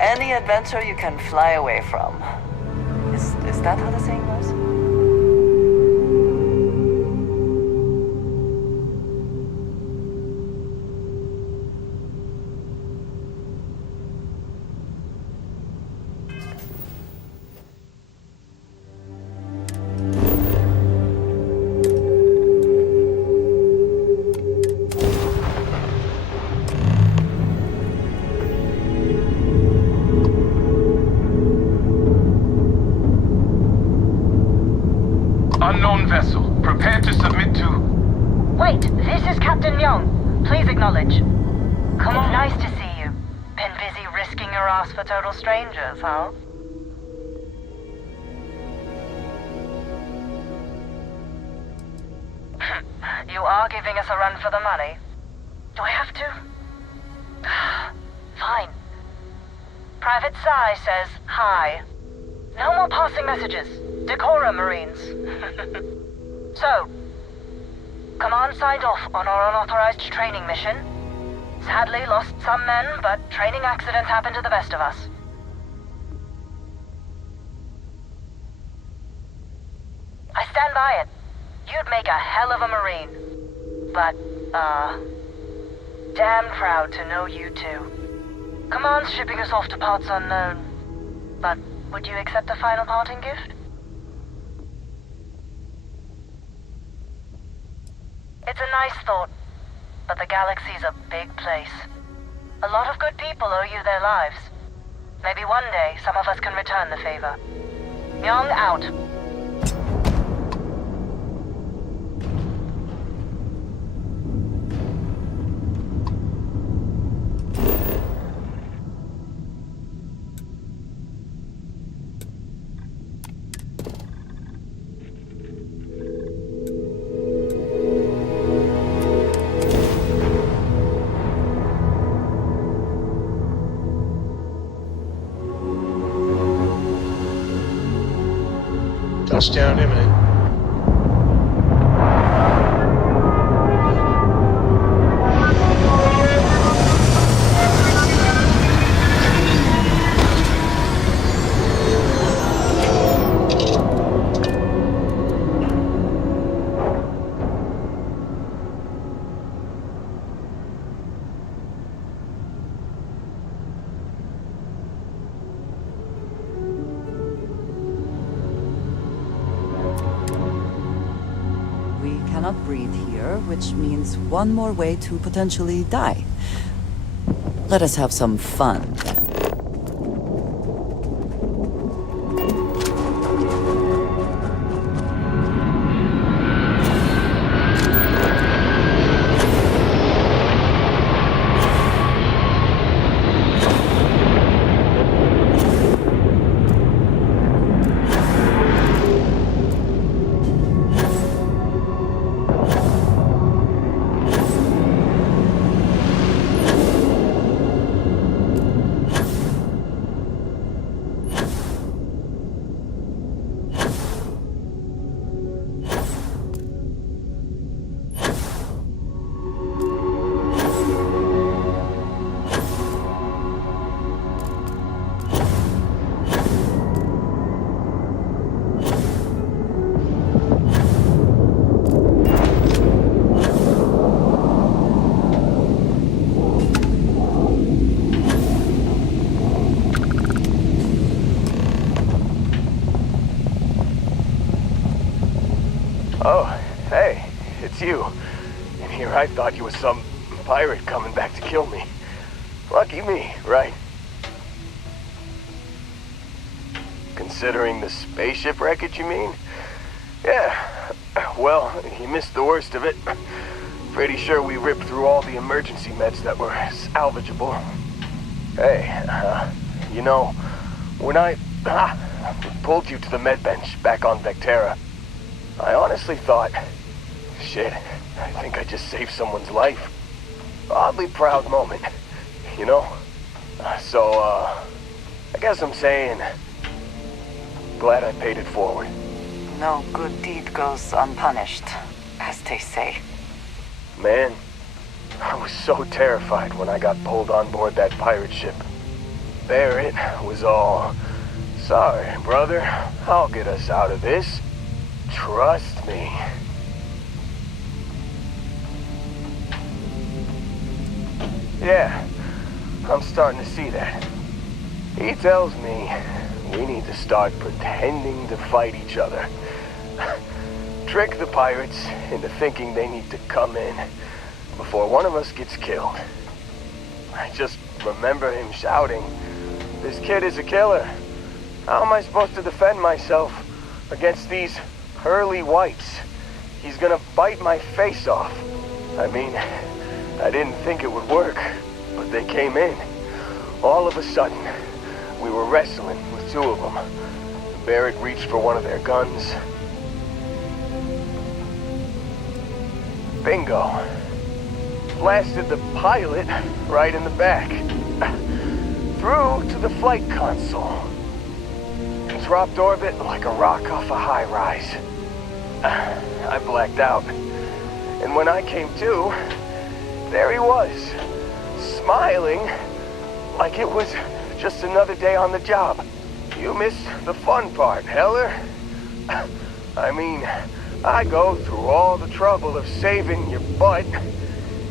Any adventure you can fly away from. Is that how the saying goes? unknown vessel. Prepare to submit to... Wait, this is Captain Young. Please acknowledge. Come on. It's nice to see you. Been busy risking your ass for total strangers, huh? You are giving us a run for the money. Do I have to? Fine. Private Psy says hi. No more passing messages. Decorum, Marines. So, Command signed off on our unauthorized training mission. Sadly lost some men, but training accidents happen to the best of us. I stand by it. You'd make a hell of a Marine. But, damn proud to know you too. Command's shipping us off to parts unknown. But would you accept a final parting gift? It's a nice thought, but the galaxy's a big place. A lot of good people owe you their lives. Maybe one day some of us can return the favor. Young out. Touchdown imminent. Cannot breathe here, which means one more way to potentially die. Let us have some fun, then. Oh, hey, it's you. And here I thought you was some pirate coming back to kill me. Lucky me, right? Considering the spaceship wreckage, you mean? Yeah, well, you missed the worst of it. Pretty sure we ripped through all the emergency meds that were salvageable. Hey, you know, when I pulled you to the med bench back on Vectera, I honestly thought, shit, I think I just saved someone's life. Oddly proud moment, you know? So, I guess I'm saying, glad I paid it forward. No good deed goes unpunished, as they say. Man, I was so terrified when I got pulled on board that pirate ship. Barrett was all, sorry, brother, I'll get us out of this. Trust me. Yeah, I'm starting to see that. He tells me we need to start pretending to fight each other. Trick the pirates into thinking they need to come in before one of us gets killed. I just remember him shouting, "This kid is a killer. How am I supposed to defend myself against these pearly whites. He's gonna bite my face off. I mean, I didn't think it would work, but they came in. All of a sudden, we were wrestling with two of them. Barrett reached for one of their guns. Bingo. Blasted the pilot right in the back. Through to the flight console. And dropped orbit like a rock off a high rise. I blacked out. And when I came to, there he was, smiling like it was just another day on the job. You missed the fun part, Heller. I mean, I go through all the trouble of saving your butt,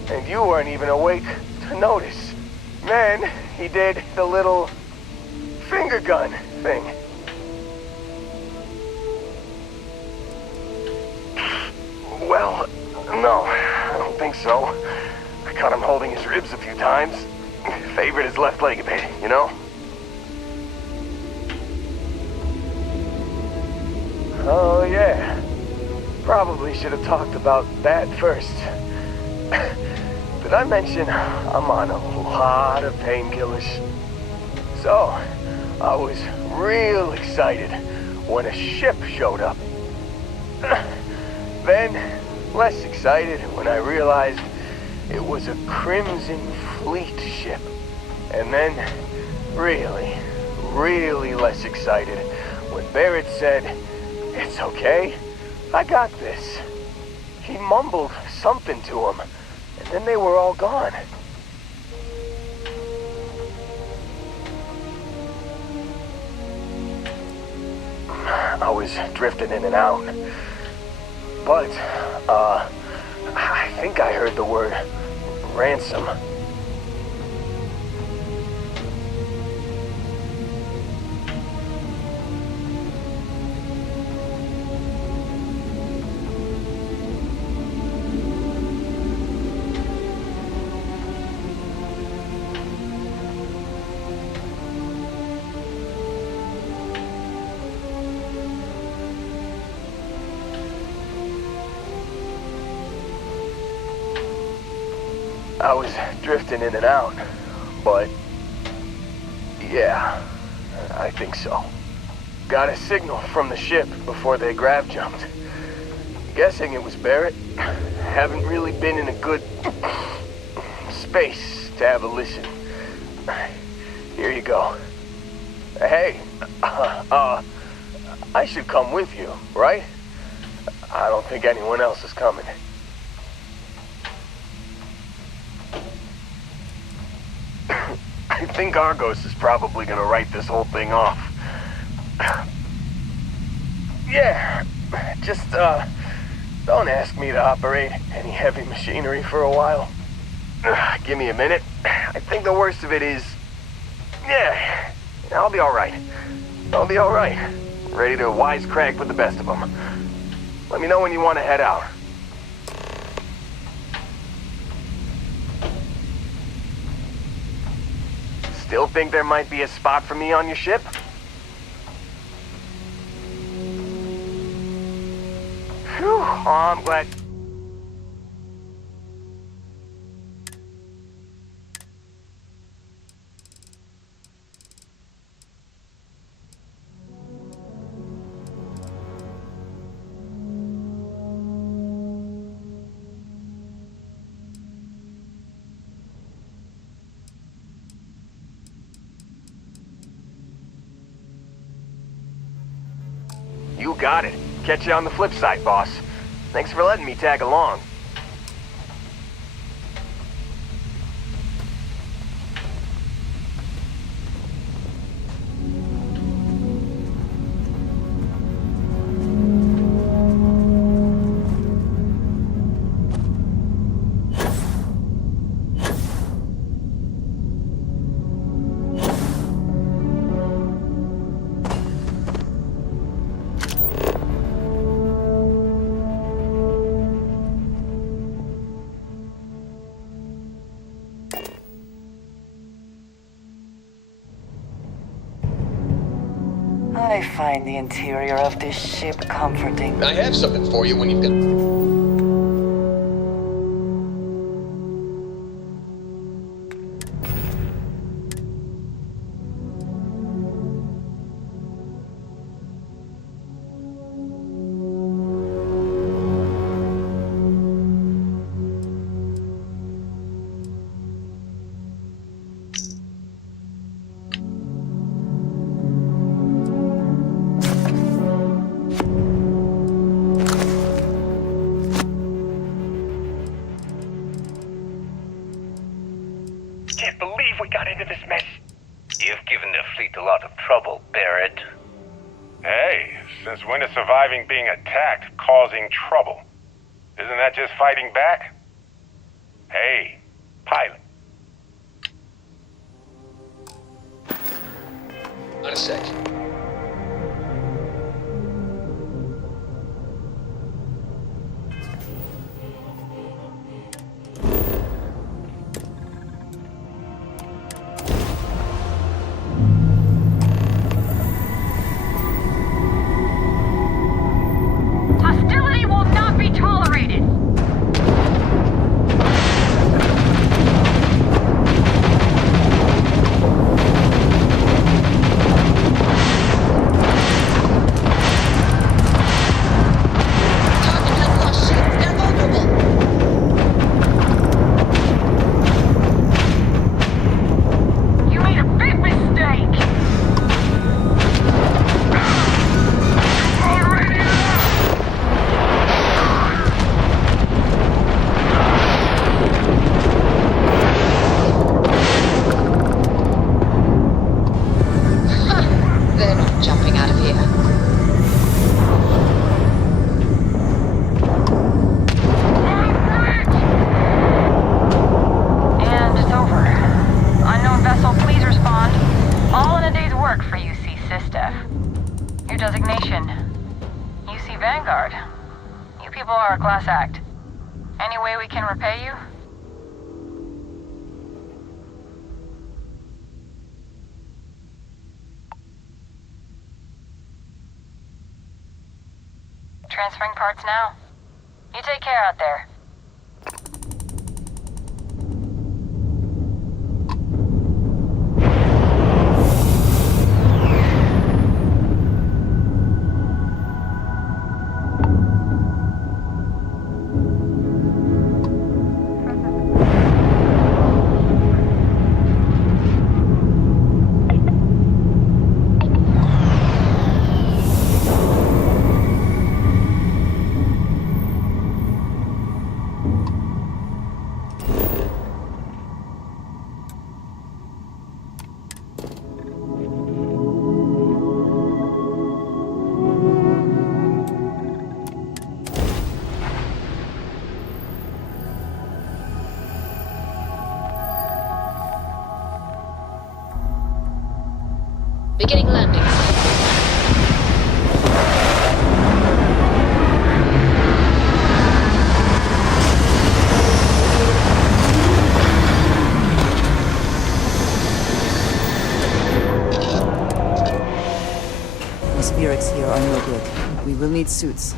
and you weren't even awake to notice. Then he did the little finger gun thing. Well, no, I don't think so. I caught him holding his ribs a few times. Favored his left leg a bit, you know? Oh, yeah. Probably should have talked about that first. Did I mention I'm on a lot of painkillers? So, I was real excited when a ship showed up. Then, less excited when I realized it was a Crimson Fleet ship. And then, really, really less excited when Barrett said, "It's okay, I got this." He mumbled something to him, and then they were all gone. I was drifting in and out. But, I think I heard the word ransom. I was drifting in and out, but yeah, I think so. Got a signal from the ship before they grav jumped. Guessing it was Barrett. Haven't really been in a good space to have a listen. Here you go. Hey, I should come with you, right? I don't think anyone else is coming. I think Argos is probably gonna write this whole thing off. Yeah, just, don't ask me to operate any heavy machinery for a while. Give me a minute. I think the worst of it is... Yeah, I'll be alright. I'll be alright. Ready to wisecrack with the best of them. Let me know when you want to head out. Still think there might be a spot for me on your ship? Phew, oh, I'm glad. You got it. Catch you on the flip side, boss. Thanks for letting me tag along. find the interior of this ship comforting. I have something for you when you've got... Can't believe we got into this mess. You've given the fleet a lot of trouble, Barrett. Hey, since when is surviving being attacked causing trouble? Isn't that just fighting back? Hey, pilot. On a sec. Hostility will not be tolerated! You made a big mistake! They're not jumping out of here. And it's over. Unknown vessel, please respond. All in a day's work for UC Sysdef. Your designation, UC Vanguard. You people are a class act. Any way we can repay you? Transferring parts now. You take care out there. Beginning landing. Atmospherics here are no good. We will need suits.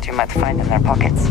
what you might find in their pockets.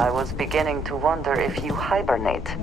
I was beginning to wonder if you hibernate.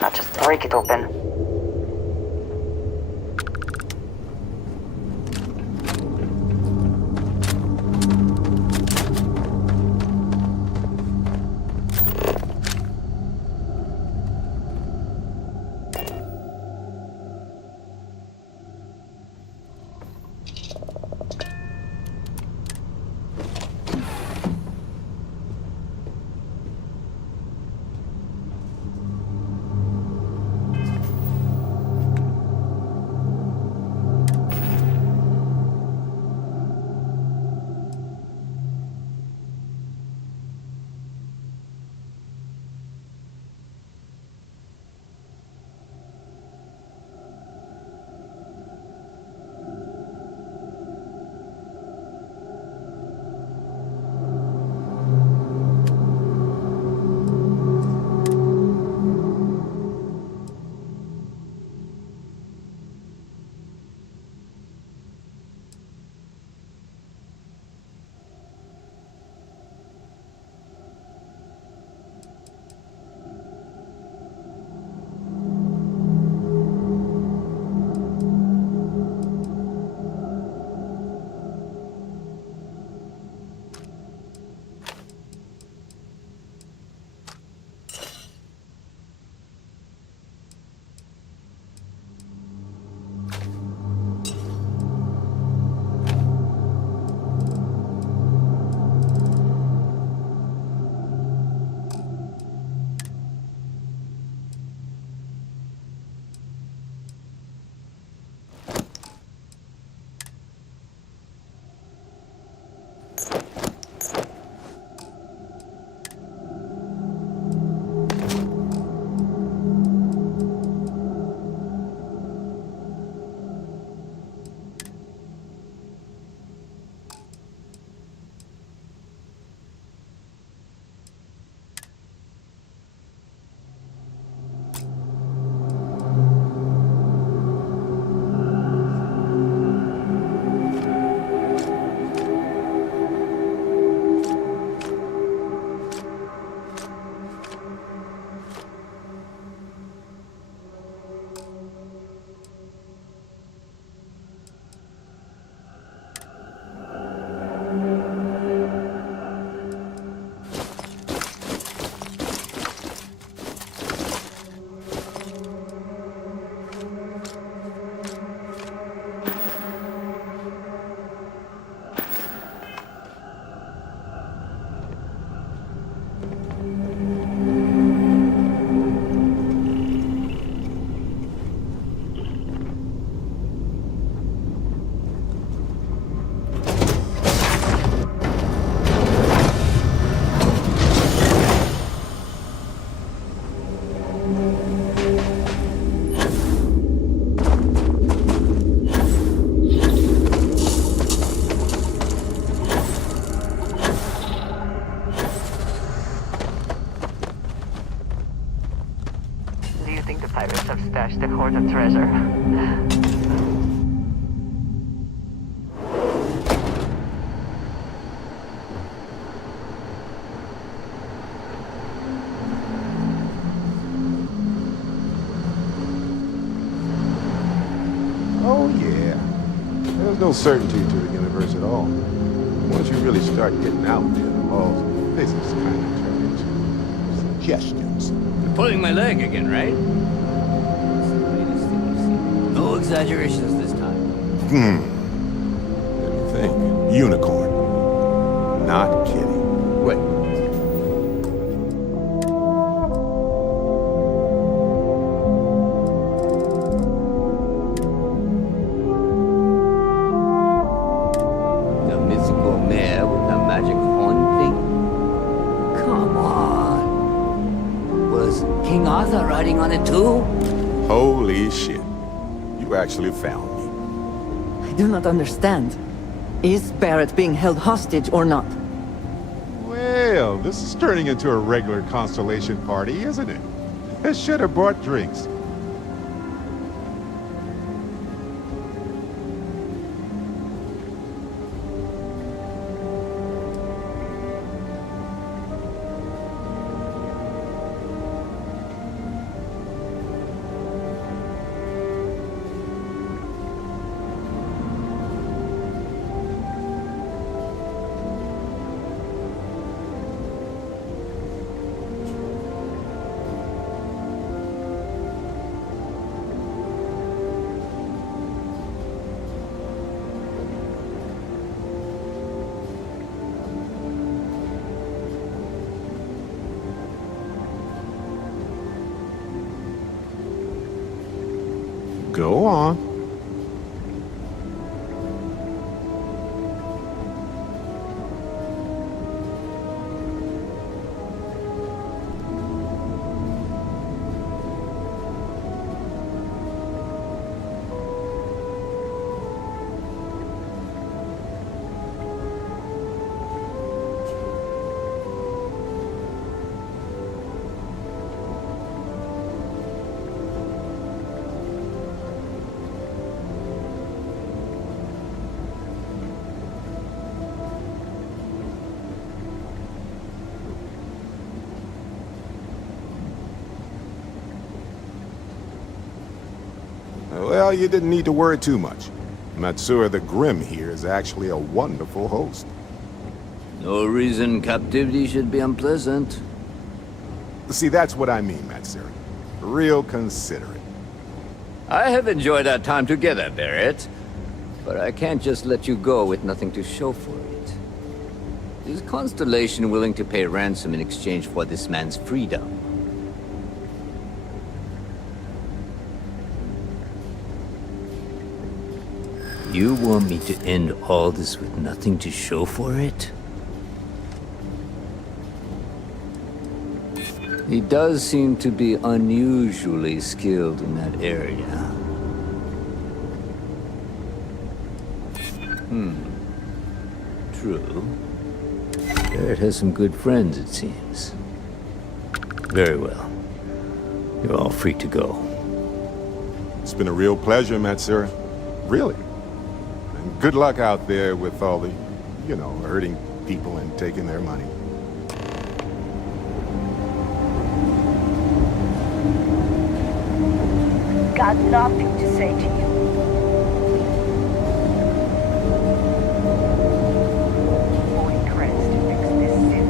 Now just break it open. you think the pirates have stashed the hoard of treasure? Oh, yeah. There's no certainty to the universe at all. Once you really start getting out there, the laws of physics kind of turn into suggestions. You're pulling my leg again, right? No exaggerations this time. Let me think. Unicorn. Not kidding. Wait. The mythical mare with the magic horn thing? Come on. Was King Arthur riding on it too? Holy shit. You actually found me. I do not understand. Is Barrett being held hostage or not? Well, this is turning into a regular constellation party, isn't it? I should have brought drinks. Go on. Well, you didn't need to worry too much. Matsura the Grim here is actually a wonderful host. No reason captivity should be unpleasant. See, that's what I mean, Matsura. Real considerate. I have enjoyed our time together, Barrett. But I can't just let you go with nothing to show for it. Is Constellation willing to pay ransom in exchange for this man's freedom? You want me to end all this with nothing to show for it? He does seem to be unusually skilled in that area. True. Barrett has some good friends, it seems. Very well. You're all free to go. It's been a real pleasure, Matsura. Really. And good luck out there with all the, you know, hurting people and taking their money. Got nothing to say to you. Holy Christ, fix this city.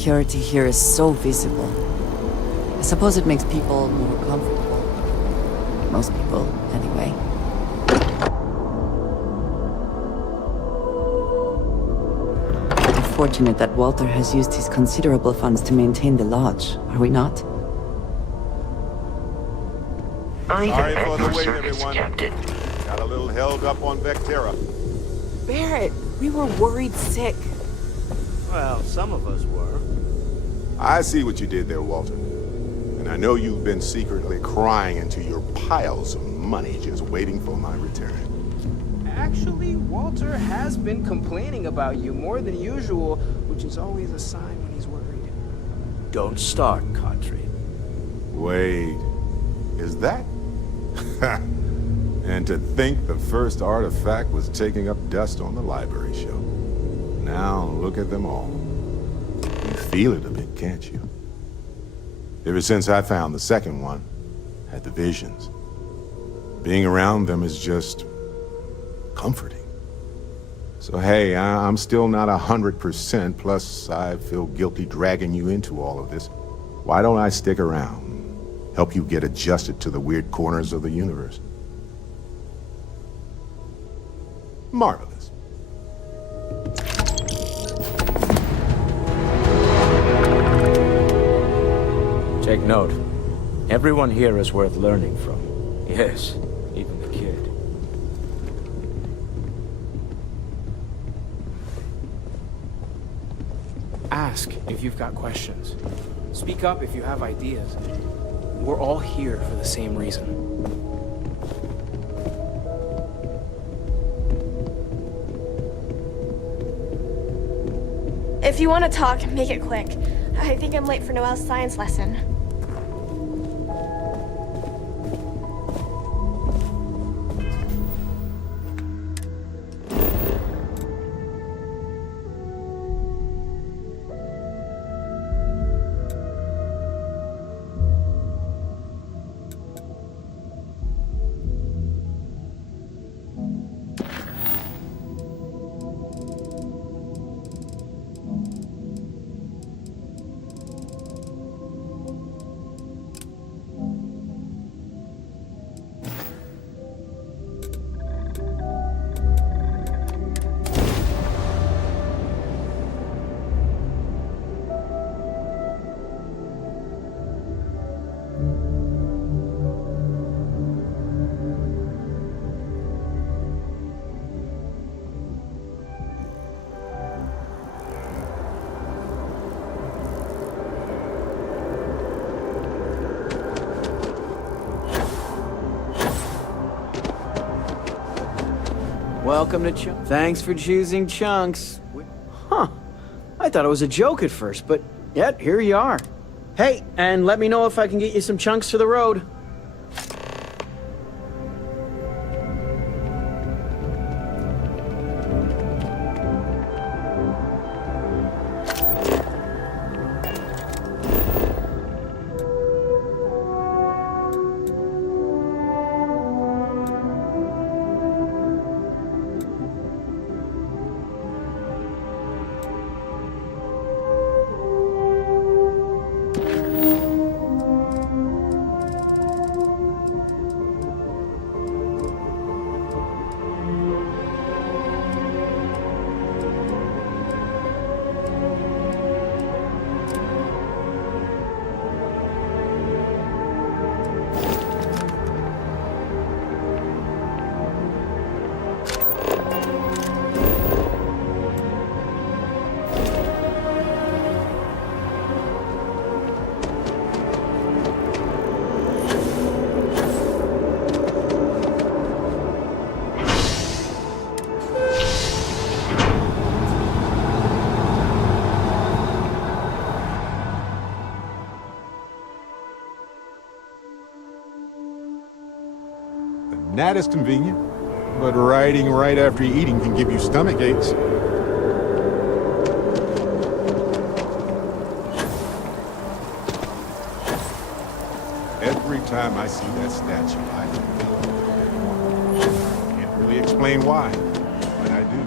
security here is so visible. I suppose it makes people more comfortable. Most people, anyway. We're fortunate that Walter has used his considerable funds to maintain the lodge, are we not? Sorry for the wait, everyone. Got a little held up on Vectera. Barrett, we were worried sick. Well, some of us were. I see what you did there, Walter. And I know you've been secretly crying into your piles of money just waiting for my return. Actually, Walter has been complaining about you more than usual, which is always a sign when he's worried. Don't start, Kadri. Wait, is that? And to think the first artifact was taking up dust on the library shelf. Now look at them all. You feel it a bit, can't you? Ever since I found the second one, had the visions. Being around them is just comforting. So hey, I'm still not 100%, plus I feel guilty dragging you into all of this. Why don't I stick around? Help you get adjusted to the weird corners of the universe. Marvelous. Take note. Everyone here is worth learning from. Yes, even the kid. Ask if you've got questions. Speak up if you have ideas. We're all here for the same reason. If you want to talk, make it quick. I think I'm late for Noelle's science lesson. Welcome to Chunks. Thanks for choosing Chunks. Huh. I thought it was a joke at first, but yet, here you are. Hey, and let me know if I can get you some chunks for the road. That is convenient, but riding right after eating can give you stomach aches. Every time I see that statue, I feel it. Can't really explain why, but I do.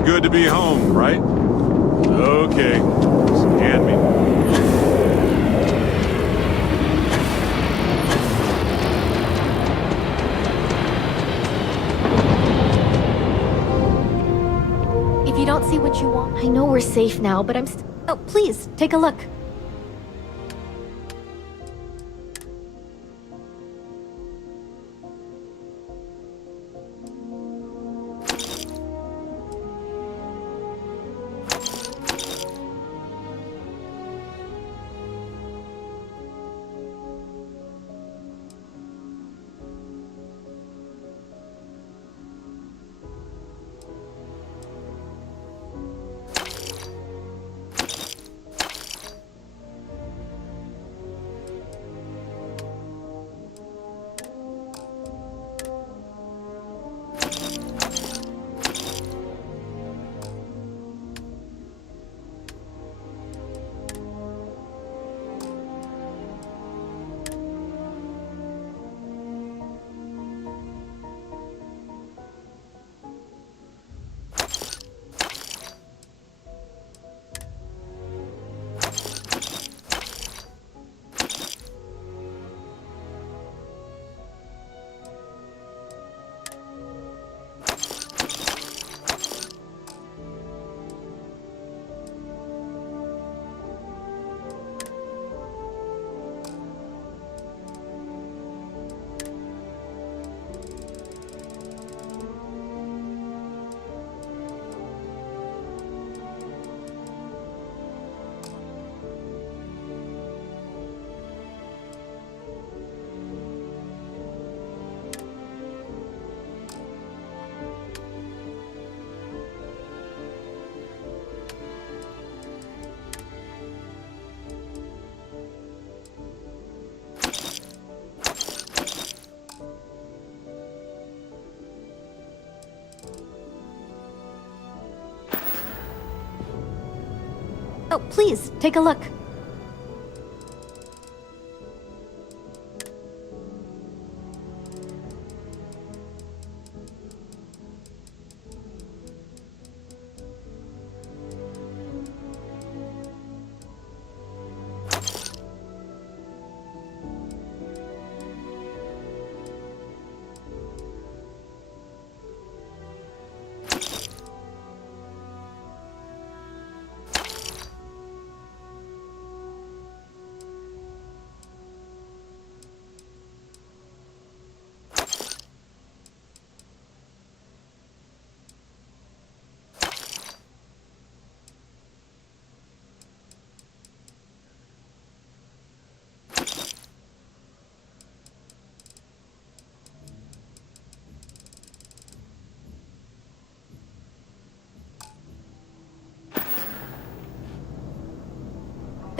It's good to be home, right? Okay. Scan me. If you don't see what you want, I know we're safe now, but oh, please, take a look. Oh, please, take a look.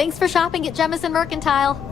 Thanks for shopping at Jemison Mercantile.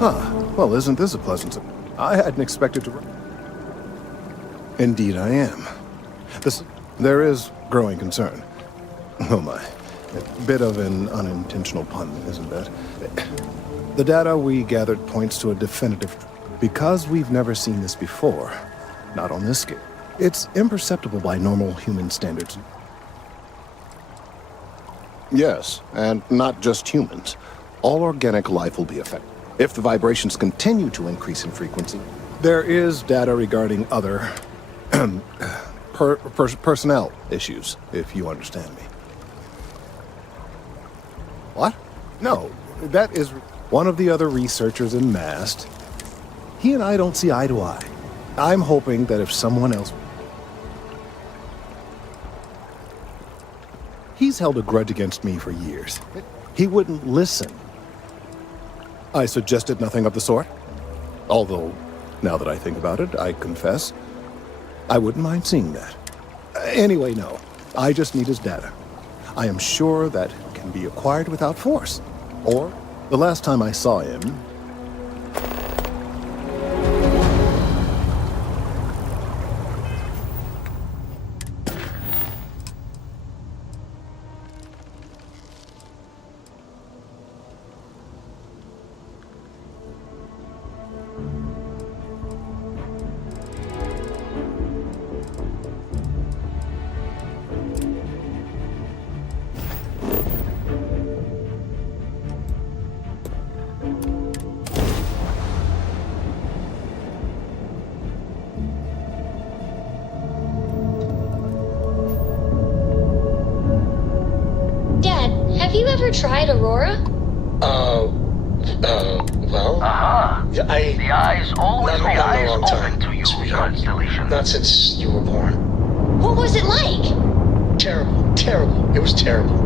Well, isn't this a pleasant... I hadn't expected to... Indeed I am. There is growing concern. Oh my. A bit of an unintentional pun, isn't it? The data we gathered points to a definitive... Because we've never seen this before, not on this scale, it's imperceptible by normal human standards. Yes, and not just humans. All organic life will be affected. If the vibrations continue to increase in frequency, there is data regarding other personnel issues, if you understand me. What? No, that is one of the other researchers in MAST. He and I don't see eye to eye. I'm hoping that if someone else... He's held a grudge against me for years. He wouldn't listen. I suggested nothing of the sort. Although, now that I think about it, I confess, I wouldn't mind seeing that. Anyway, no. I just need his data. I am sure that can be acquired without force. Or, the last time I saw him... Have you ever tried Aurora? Well? The eyes always be eyes open to you, Constellation. Not since you were born. What was it like? Terrible. Terrible. It was terrible.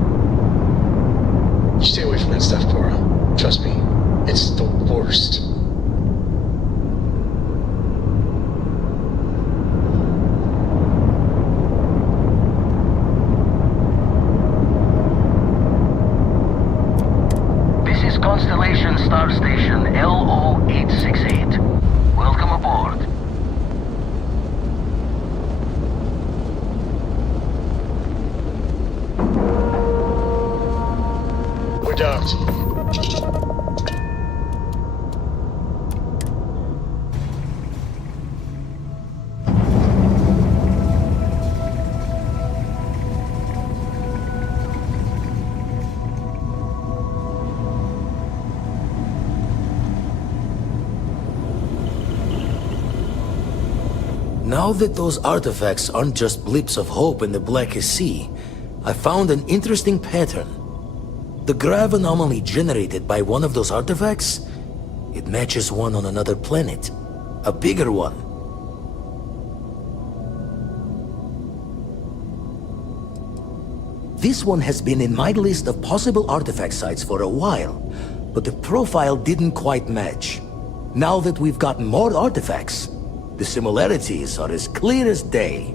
You stay away from that stuff, Cora. Trust me. It's the worst. Constellation Star Station LO-868. Welcome aboard. We're docked. Now that those artifacts aren't just blips of hope in the Blackest Sea, I found an interesting pattern. The grav anomaly generated by one of those artifacts, it matches one on another planet. A bigger one. This one has been in my list of possible artifact sites for a while, but the profile didn't quite match. Now that we've gotten more artifacts, the similarities are as clear as day.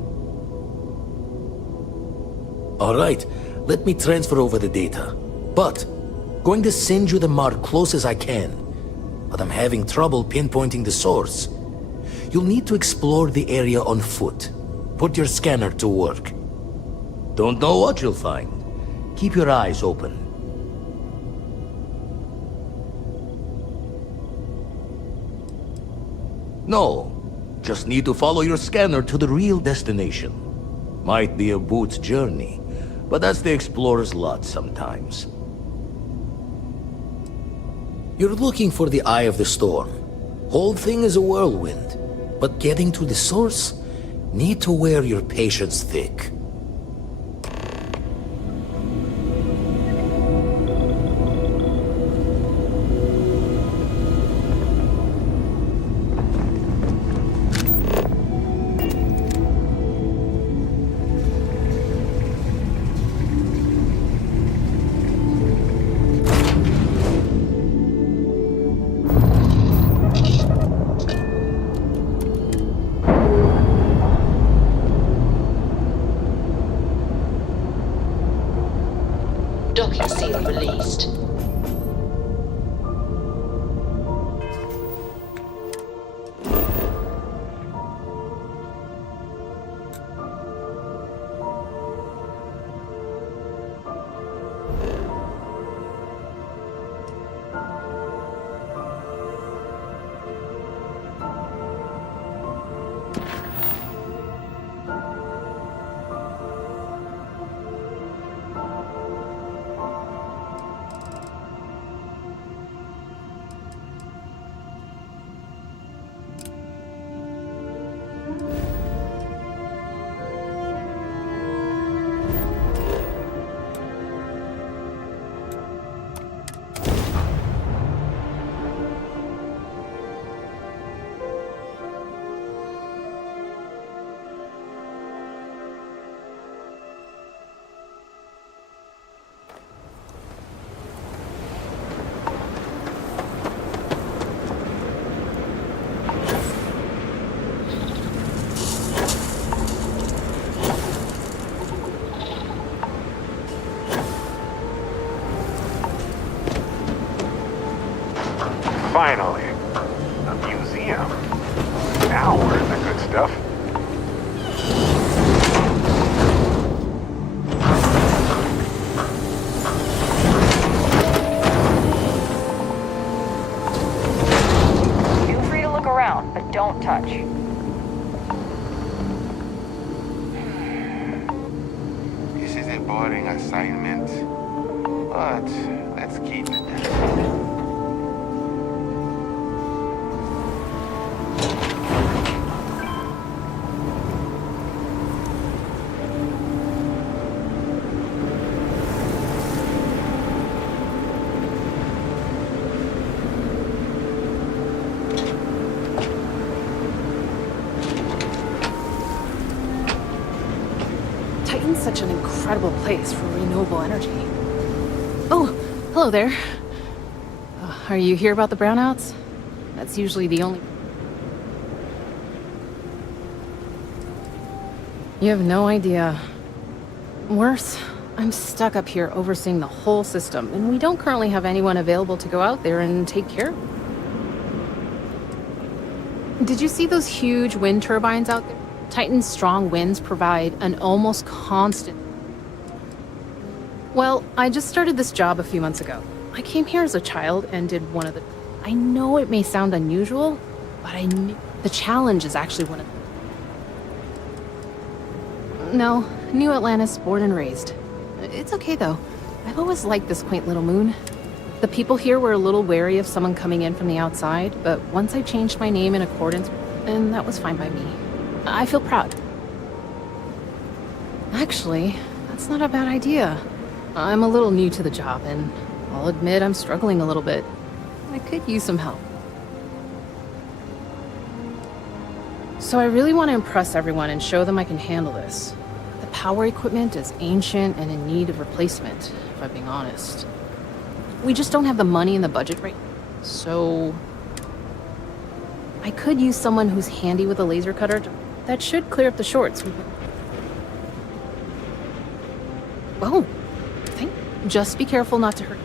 All right, let me transfer over the data. But, going to send you the mark close as I can. But I'm having trouble pinpointing the source. You'll need to explore the area on foot. Put your scanner to work. Don't know what you'll find. Keep your eyes open. No. Just need to follow your scanner to the real destination. Might be a boot's journey, but that's the explorer's lot sometimes. You're looking for the eye of the storm. Whole thing is a whirlwind, but getting to the source, need to wear your patience thick. Finally. A museum. Now we're in the good stuff. Feel free to look around, but don't touch. This is a boring assignment, but let's keep it. Titan's such an incredible place for renewable energy. Oh, hello there. Are you here about the brownouts? That's usually the only... You have no idea. Worse, I'm stuck up here overseeing the whole system, and we don't currently have anyone available to go out there and take care of it. Did you see those huge wind turbines out there? Titan's strong winds provide an almost constant... Well, I just started this job a few months ago. I came here as a child and did one of the... I know it may sound unusual, but I knew... The challenge is actually one of... No, New Atlantis, born and raised. It's okay, though. I've always liked this quaint little moon. The people here were a little wary of someone coming in from the outside, but once I changed my name in accordance, and that was fine by me. I feel proud. Actually, that's not a bad idea. I'm a little new to the job, and I'll admit I'm struggling a little bit. I could use some help. So I really want to impress everyone and show them I can handle this. The power equipment is ancient and in need of replacement, if I'm being honest. We just don't have the money in the budget right now. So... I could use someone who's handy with a laser cutter that should clear up the shorts. Oh, just be careful not to hurt.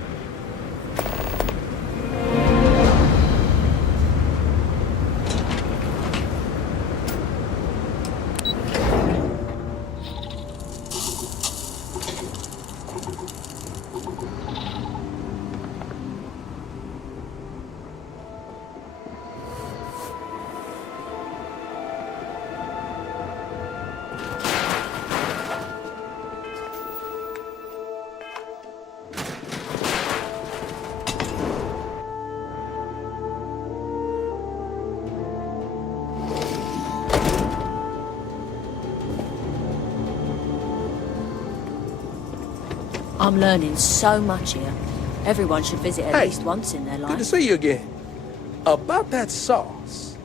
I'm learning so much here. Everyone should visit at least once in their life. Good to see you again. About that sauce.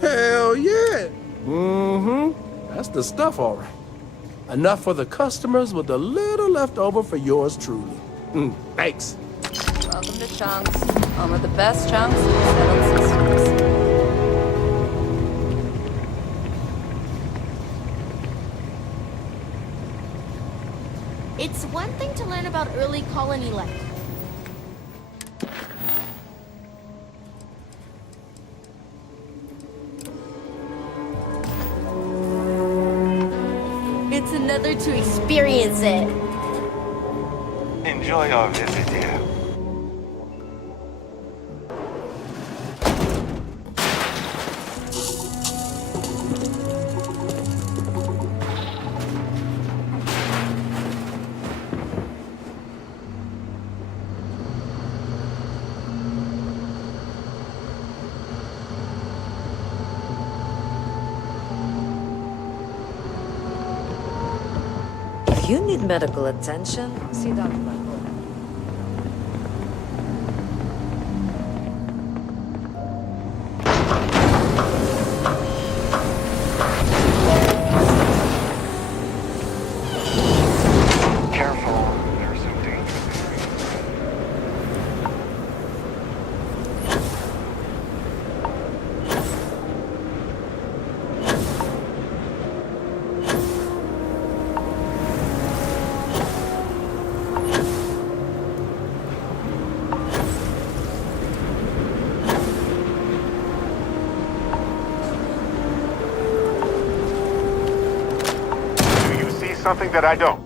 Hell yeah. Mm-hmm. That's the stuff, all right. Enough for the customers with a little left over for yours truly. Thanks. Welcome to Chunks. Home of the best chunks in settled systems. It's one thing to learn about early colony life. It's another to experience it. Enjoy our visit here. If you need medical attention, see Dr. Michael. Careful, there's some dangerous areas. something that I don't.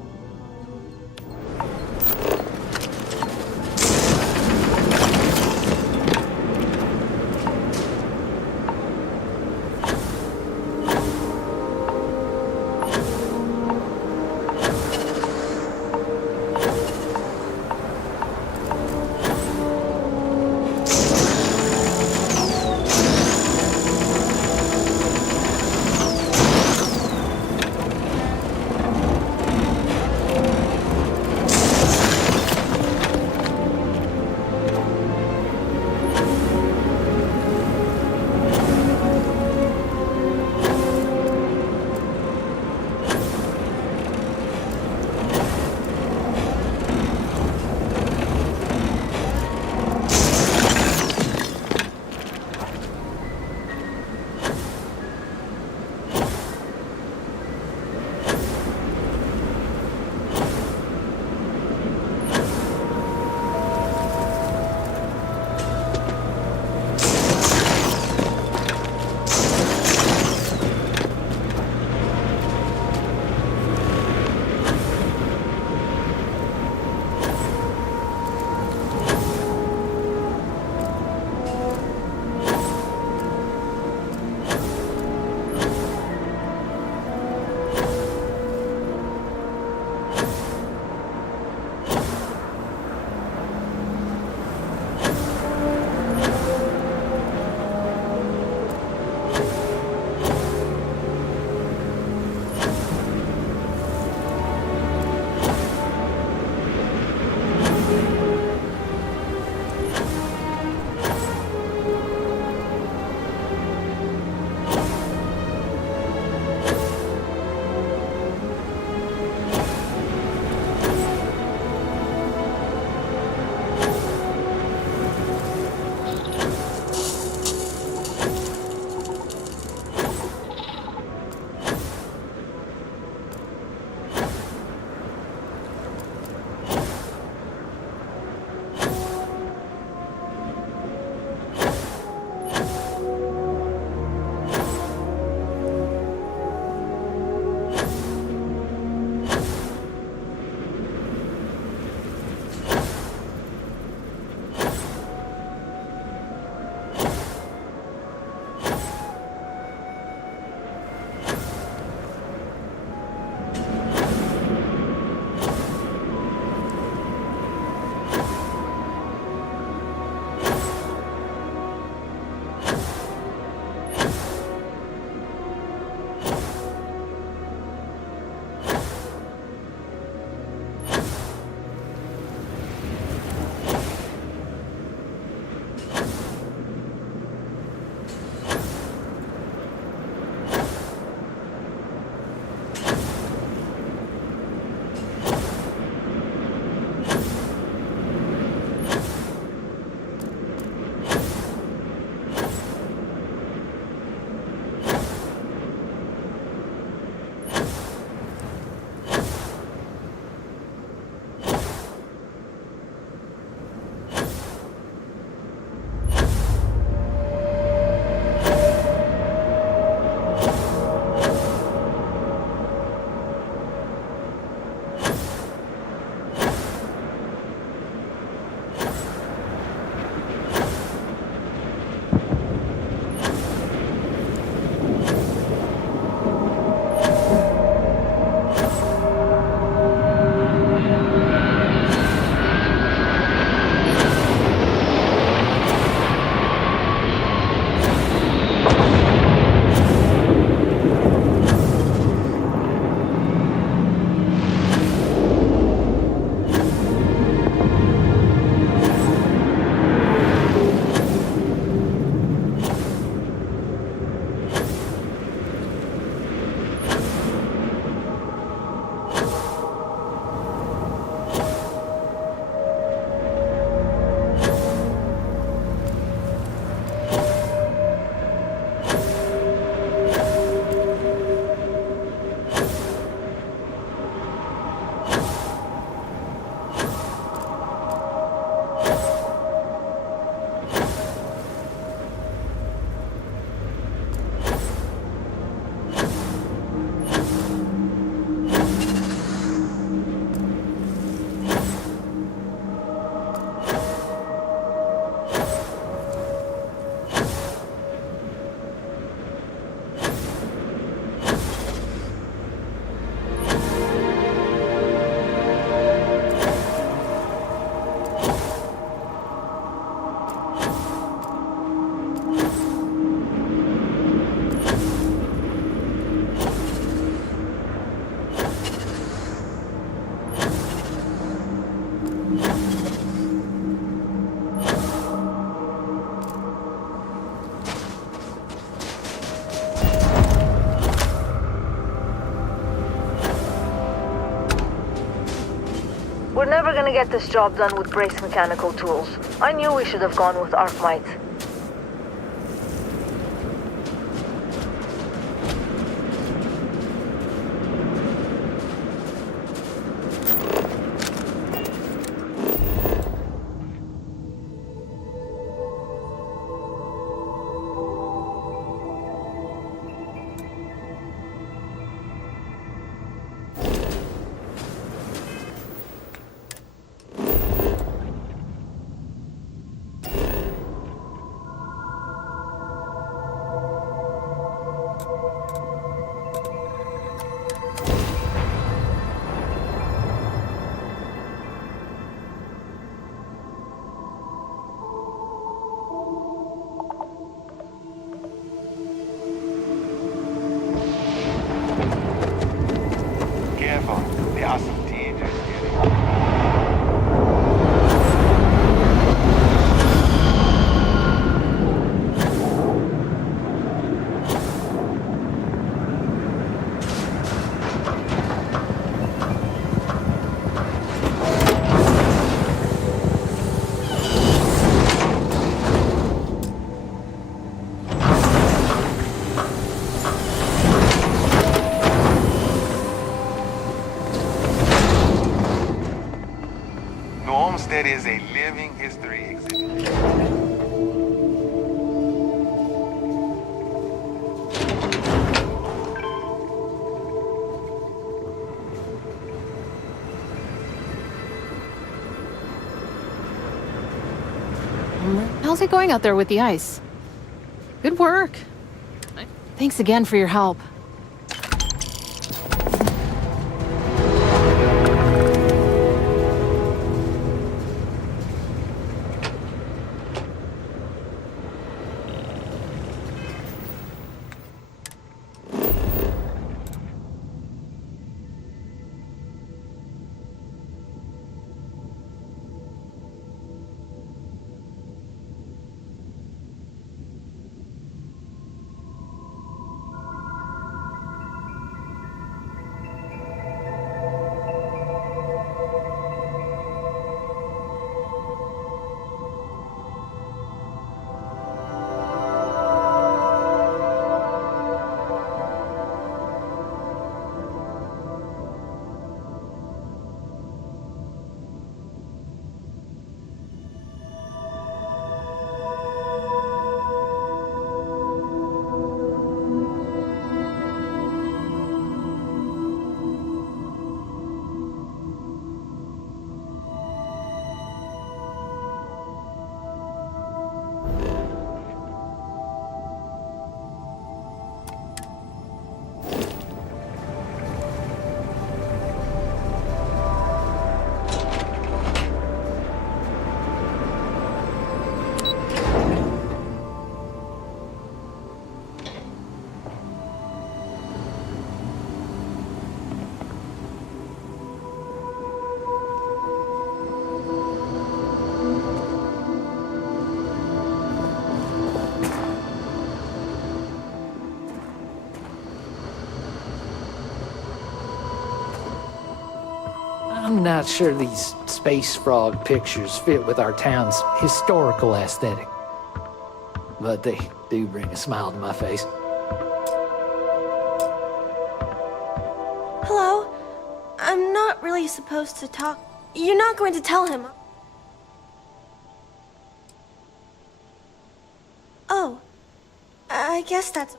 never gonna get this job done with brace mechanical tools. I knew we should have gone with arc might. The awesome teenagers getting. That is a living history exhibit. How's it going out there with the ice? Good work. Thanks again for your help. I'm not sure these space frog pictures fit with our town's historical aesthetic, but they do bring a smile to my face. Hello? I'm not really supposed to talk. You're not going to tell him. Oh. I guess that's...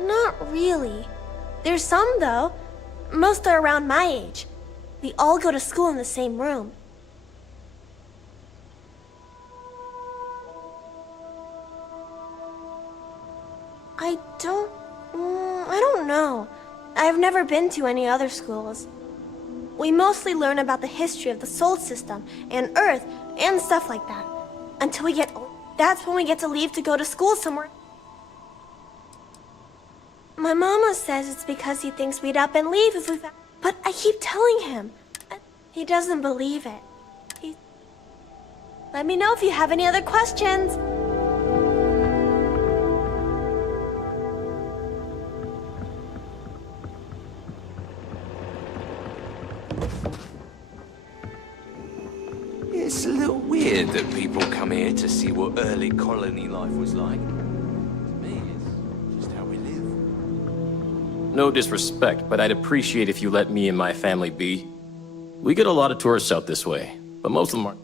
Not really. There's some, though. Most are around my age. We all go to school in the same room. I don't know. I've never been to any other schools. We mostly learn about the history of the solar system and Earth and stuff like that. Until we get old. That's when we get to leave to go to school somewhere. My mama says it's because he thinks we'd up and leave if we found... But I keep telling him. He doesn't believe it. Let me know if you have any other questions. It's a little weird that people come here to see what early colony life was like. To me, it's just how we live. No disrespect, but I'd appreciate if you let me and my family be. We get a lot of tourists out this way, but most of them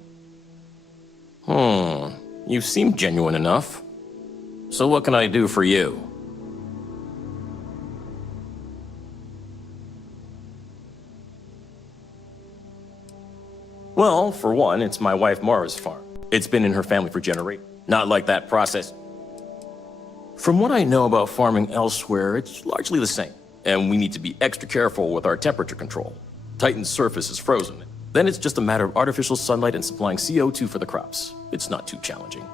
aren't. You seem genuine enough. So what can I do for you? Well, for one, it's my wife Mara's farm. It's been in her family for generations. Not like that process. From what I know about farming elsewhere, it's largely the same. And we need to be extra careful with our temperature control. Titan's surface is frozen. Then it's just a matter of artificial sunlight and supplying CO2 for the crops. It's not too challenging.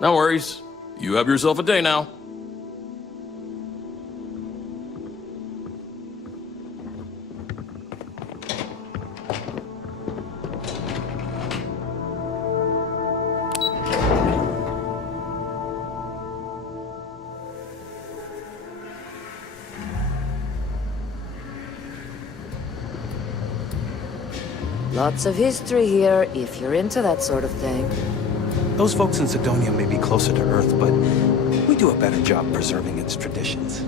No worries. You have yourself a day now. Lots of history here, if you're into that sort of thing. Those folks in Sidonia may be closer to Earth, but we do a better job preserving its traditions.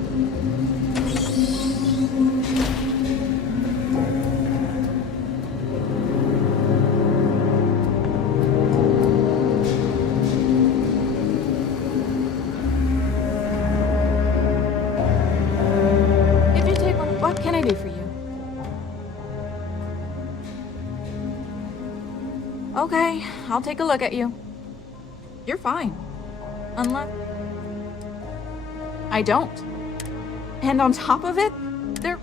If you take one, what can I do for you? Okay, I'll take a look at you. You're fine. Unless... I don't. And on top of it, there...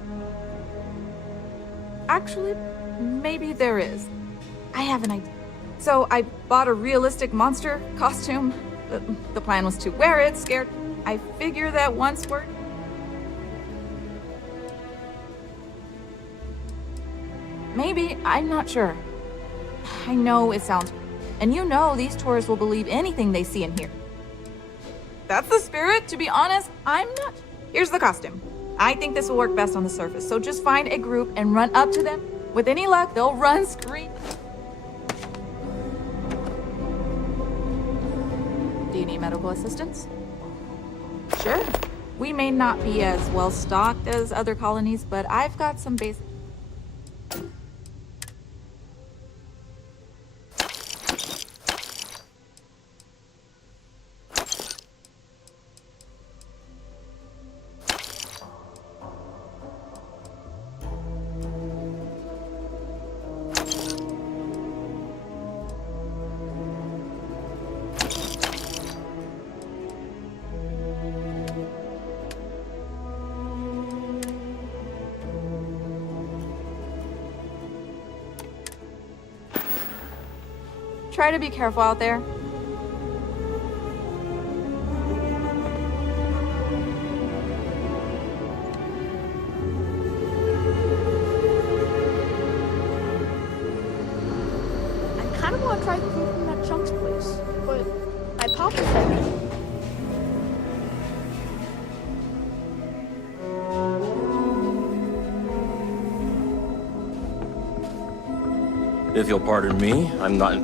Actually, maybe there is. I have an idea. So I bought a realistic monster costume. The plan was to wear it, scared. I figure that once we're... Maybe, I'm not sure. I know it sounds... And you know these tourists will believe anything they see and hear. That's the spirit, to be honest. I'm not... Here's the costume. I think this will work best on the surface, so just find a group and run up to them. With any luck, they'll run, scream. Do you need medical assistance? Sure. We may not be as well stocked as other colonies, but I've got some basic... Try to be careful out there. I kind of want to try the food from that Chunks place, but my papa said... If you'll pardon me, I'm not...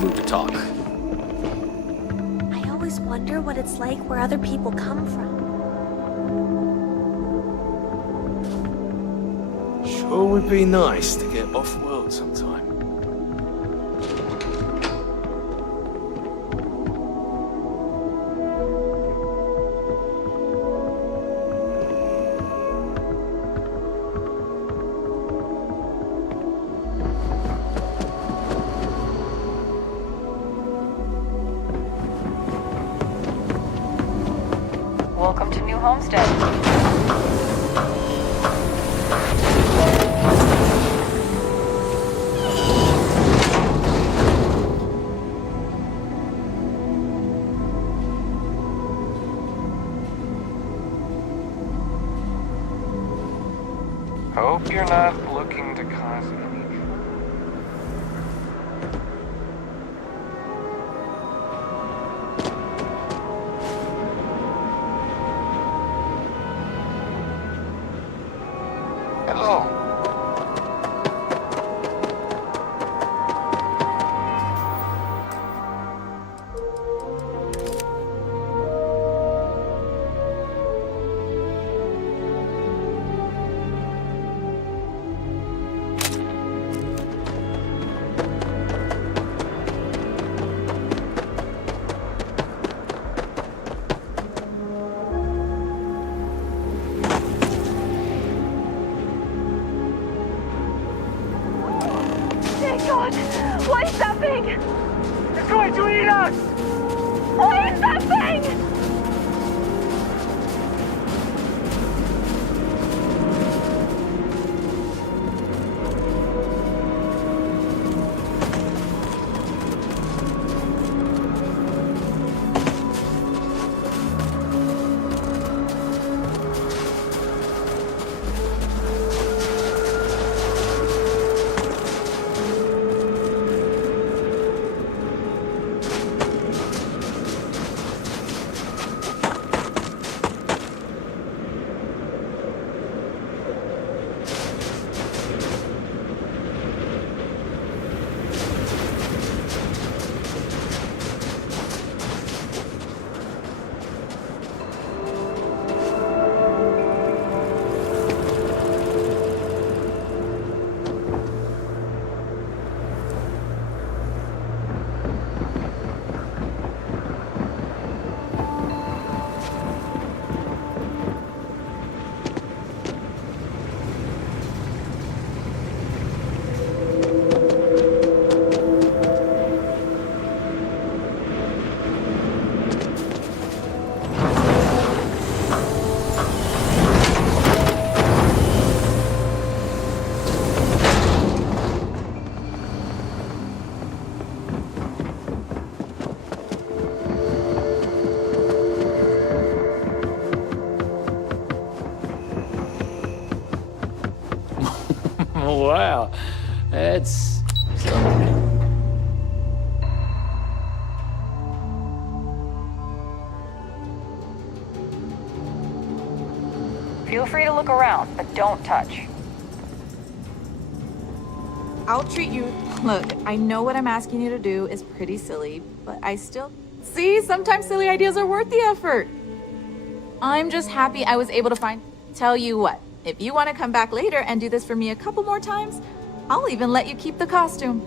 Move to talk. I always wonder what it's like where other people come from. Sure would be nice to get off-world sometime. Welcome to New Homestead. Hope you're not looking to cause any trouble. Hello. God! What is that thing? It's going to eat us! What is that thing? Wow, that's... Feel free to look around, but don't touch. I'll treat you. Look, I know what I'm asking you to do is pretty silly, but I still... See, sometimes silly ideas are worth the effort. I'm just happy I was able to find... Tell you what, if you want to come back later and do this for me a couple more times, I'll even let you keep the costume.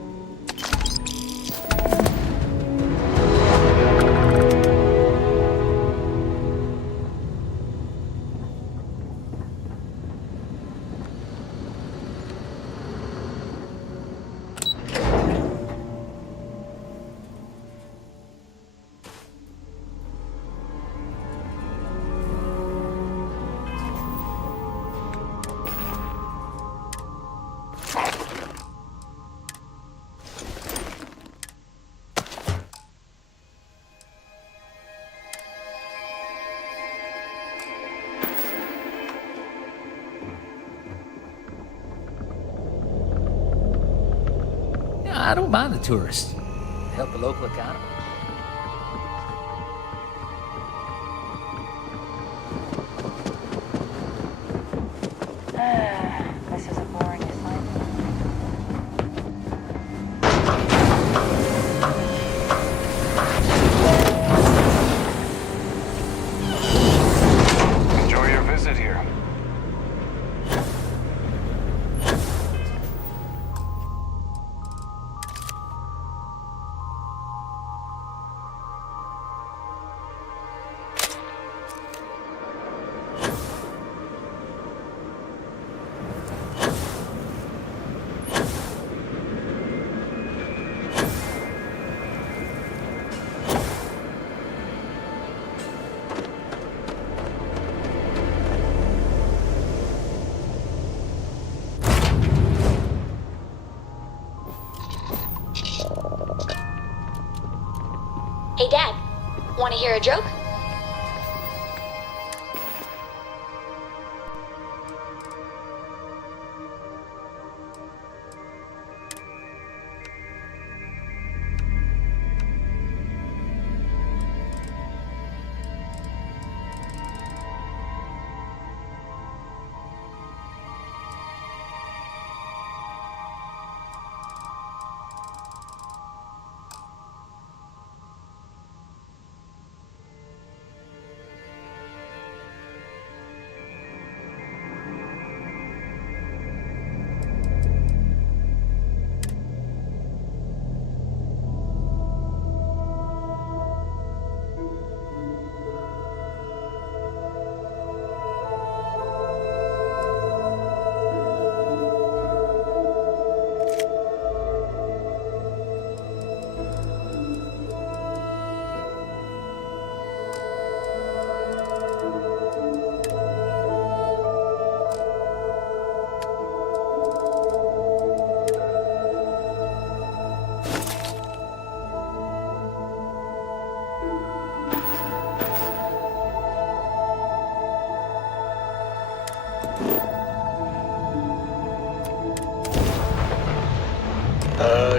I don't mind the tourists. Help the local economy. This is a boring assignment. Enjoy your visit here. Hey, Dad, want to hear a joke?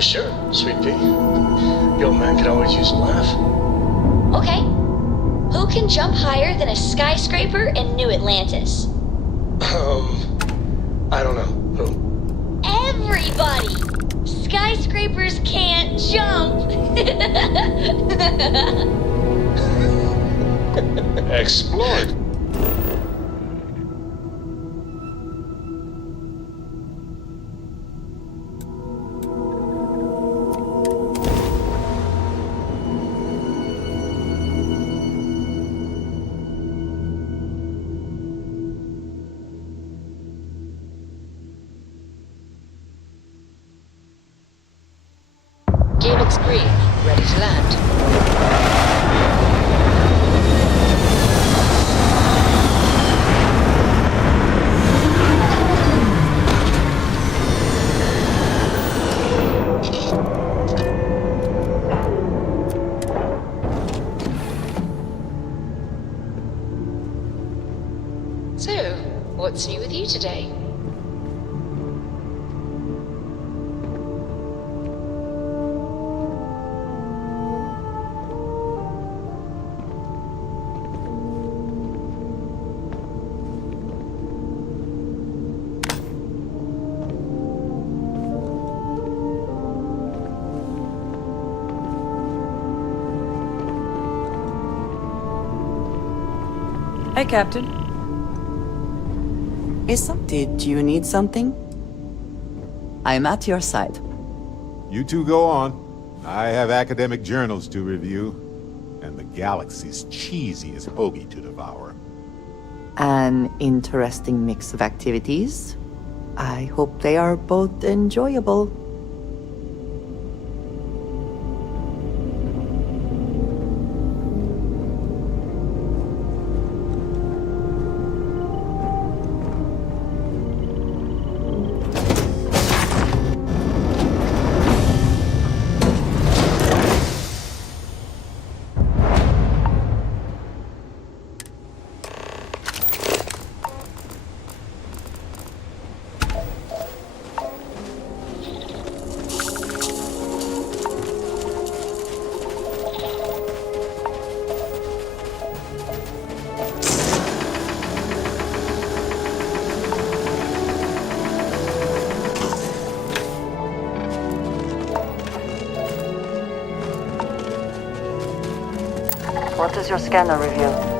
Sure, sweet pea. The old man could always use a laugh. Okay. Who can jump higher than a skyscraper in New Atlantis? I don't know. Who? Everybody! Skyscrapers can't jump! Exploit. Gearbox green, ready to land. So, what's new with you today? Hey, Captain. Did you need something? I'm at your side. You two go on. I have academic journals to review, and the galaxy's cheesiest hoagie to devour. An interesting mix of activities. I hope they are both enjoyable. What does your scanner reveal?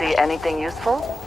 See anything useful?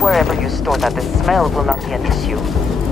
wherever you store that, the smell will not be an issue.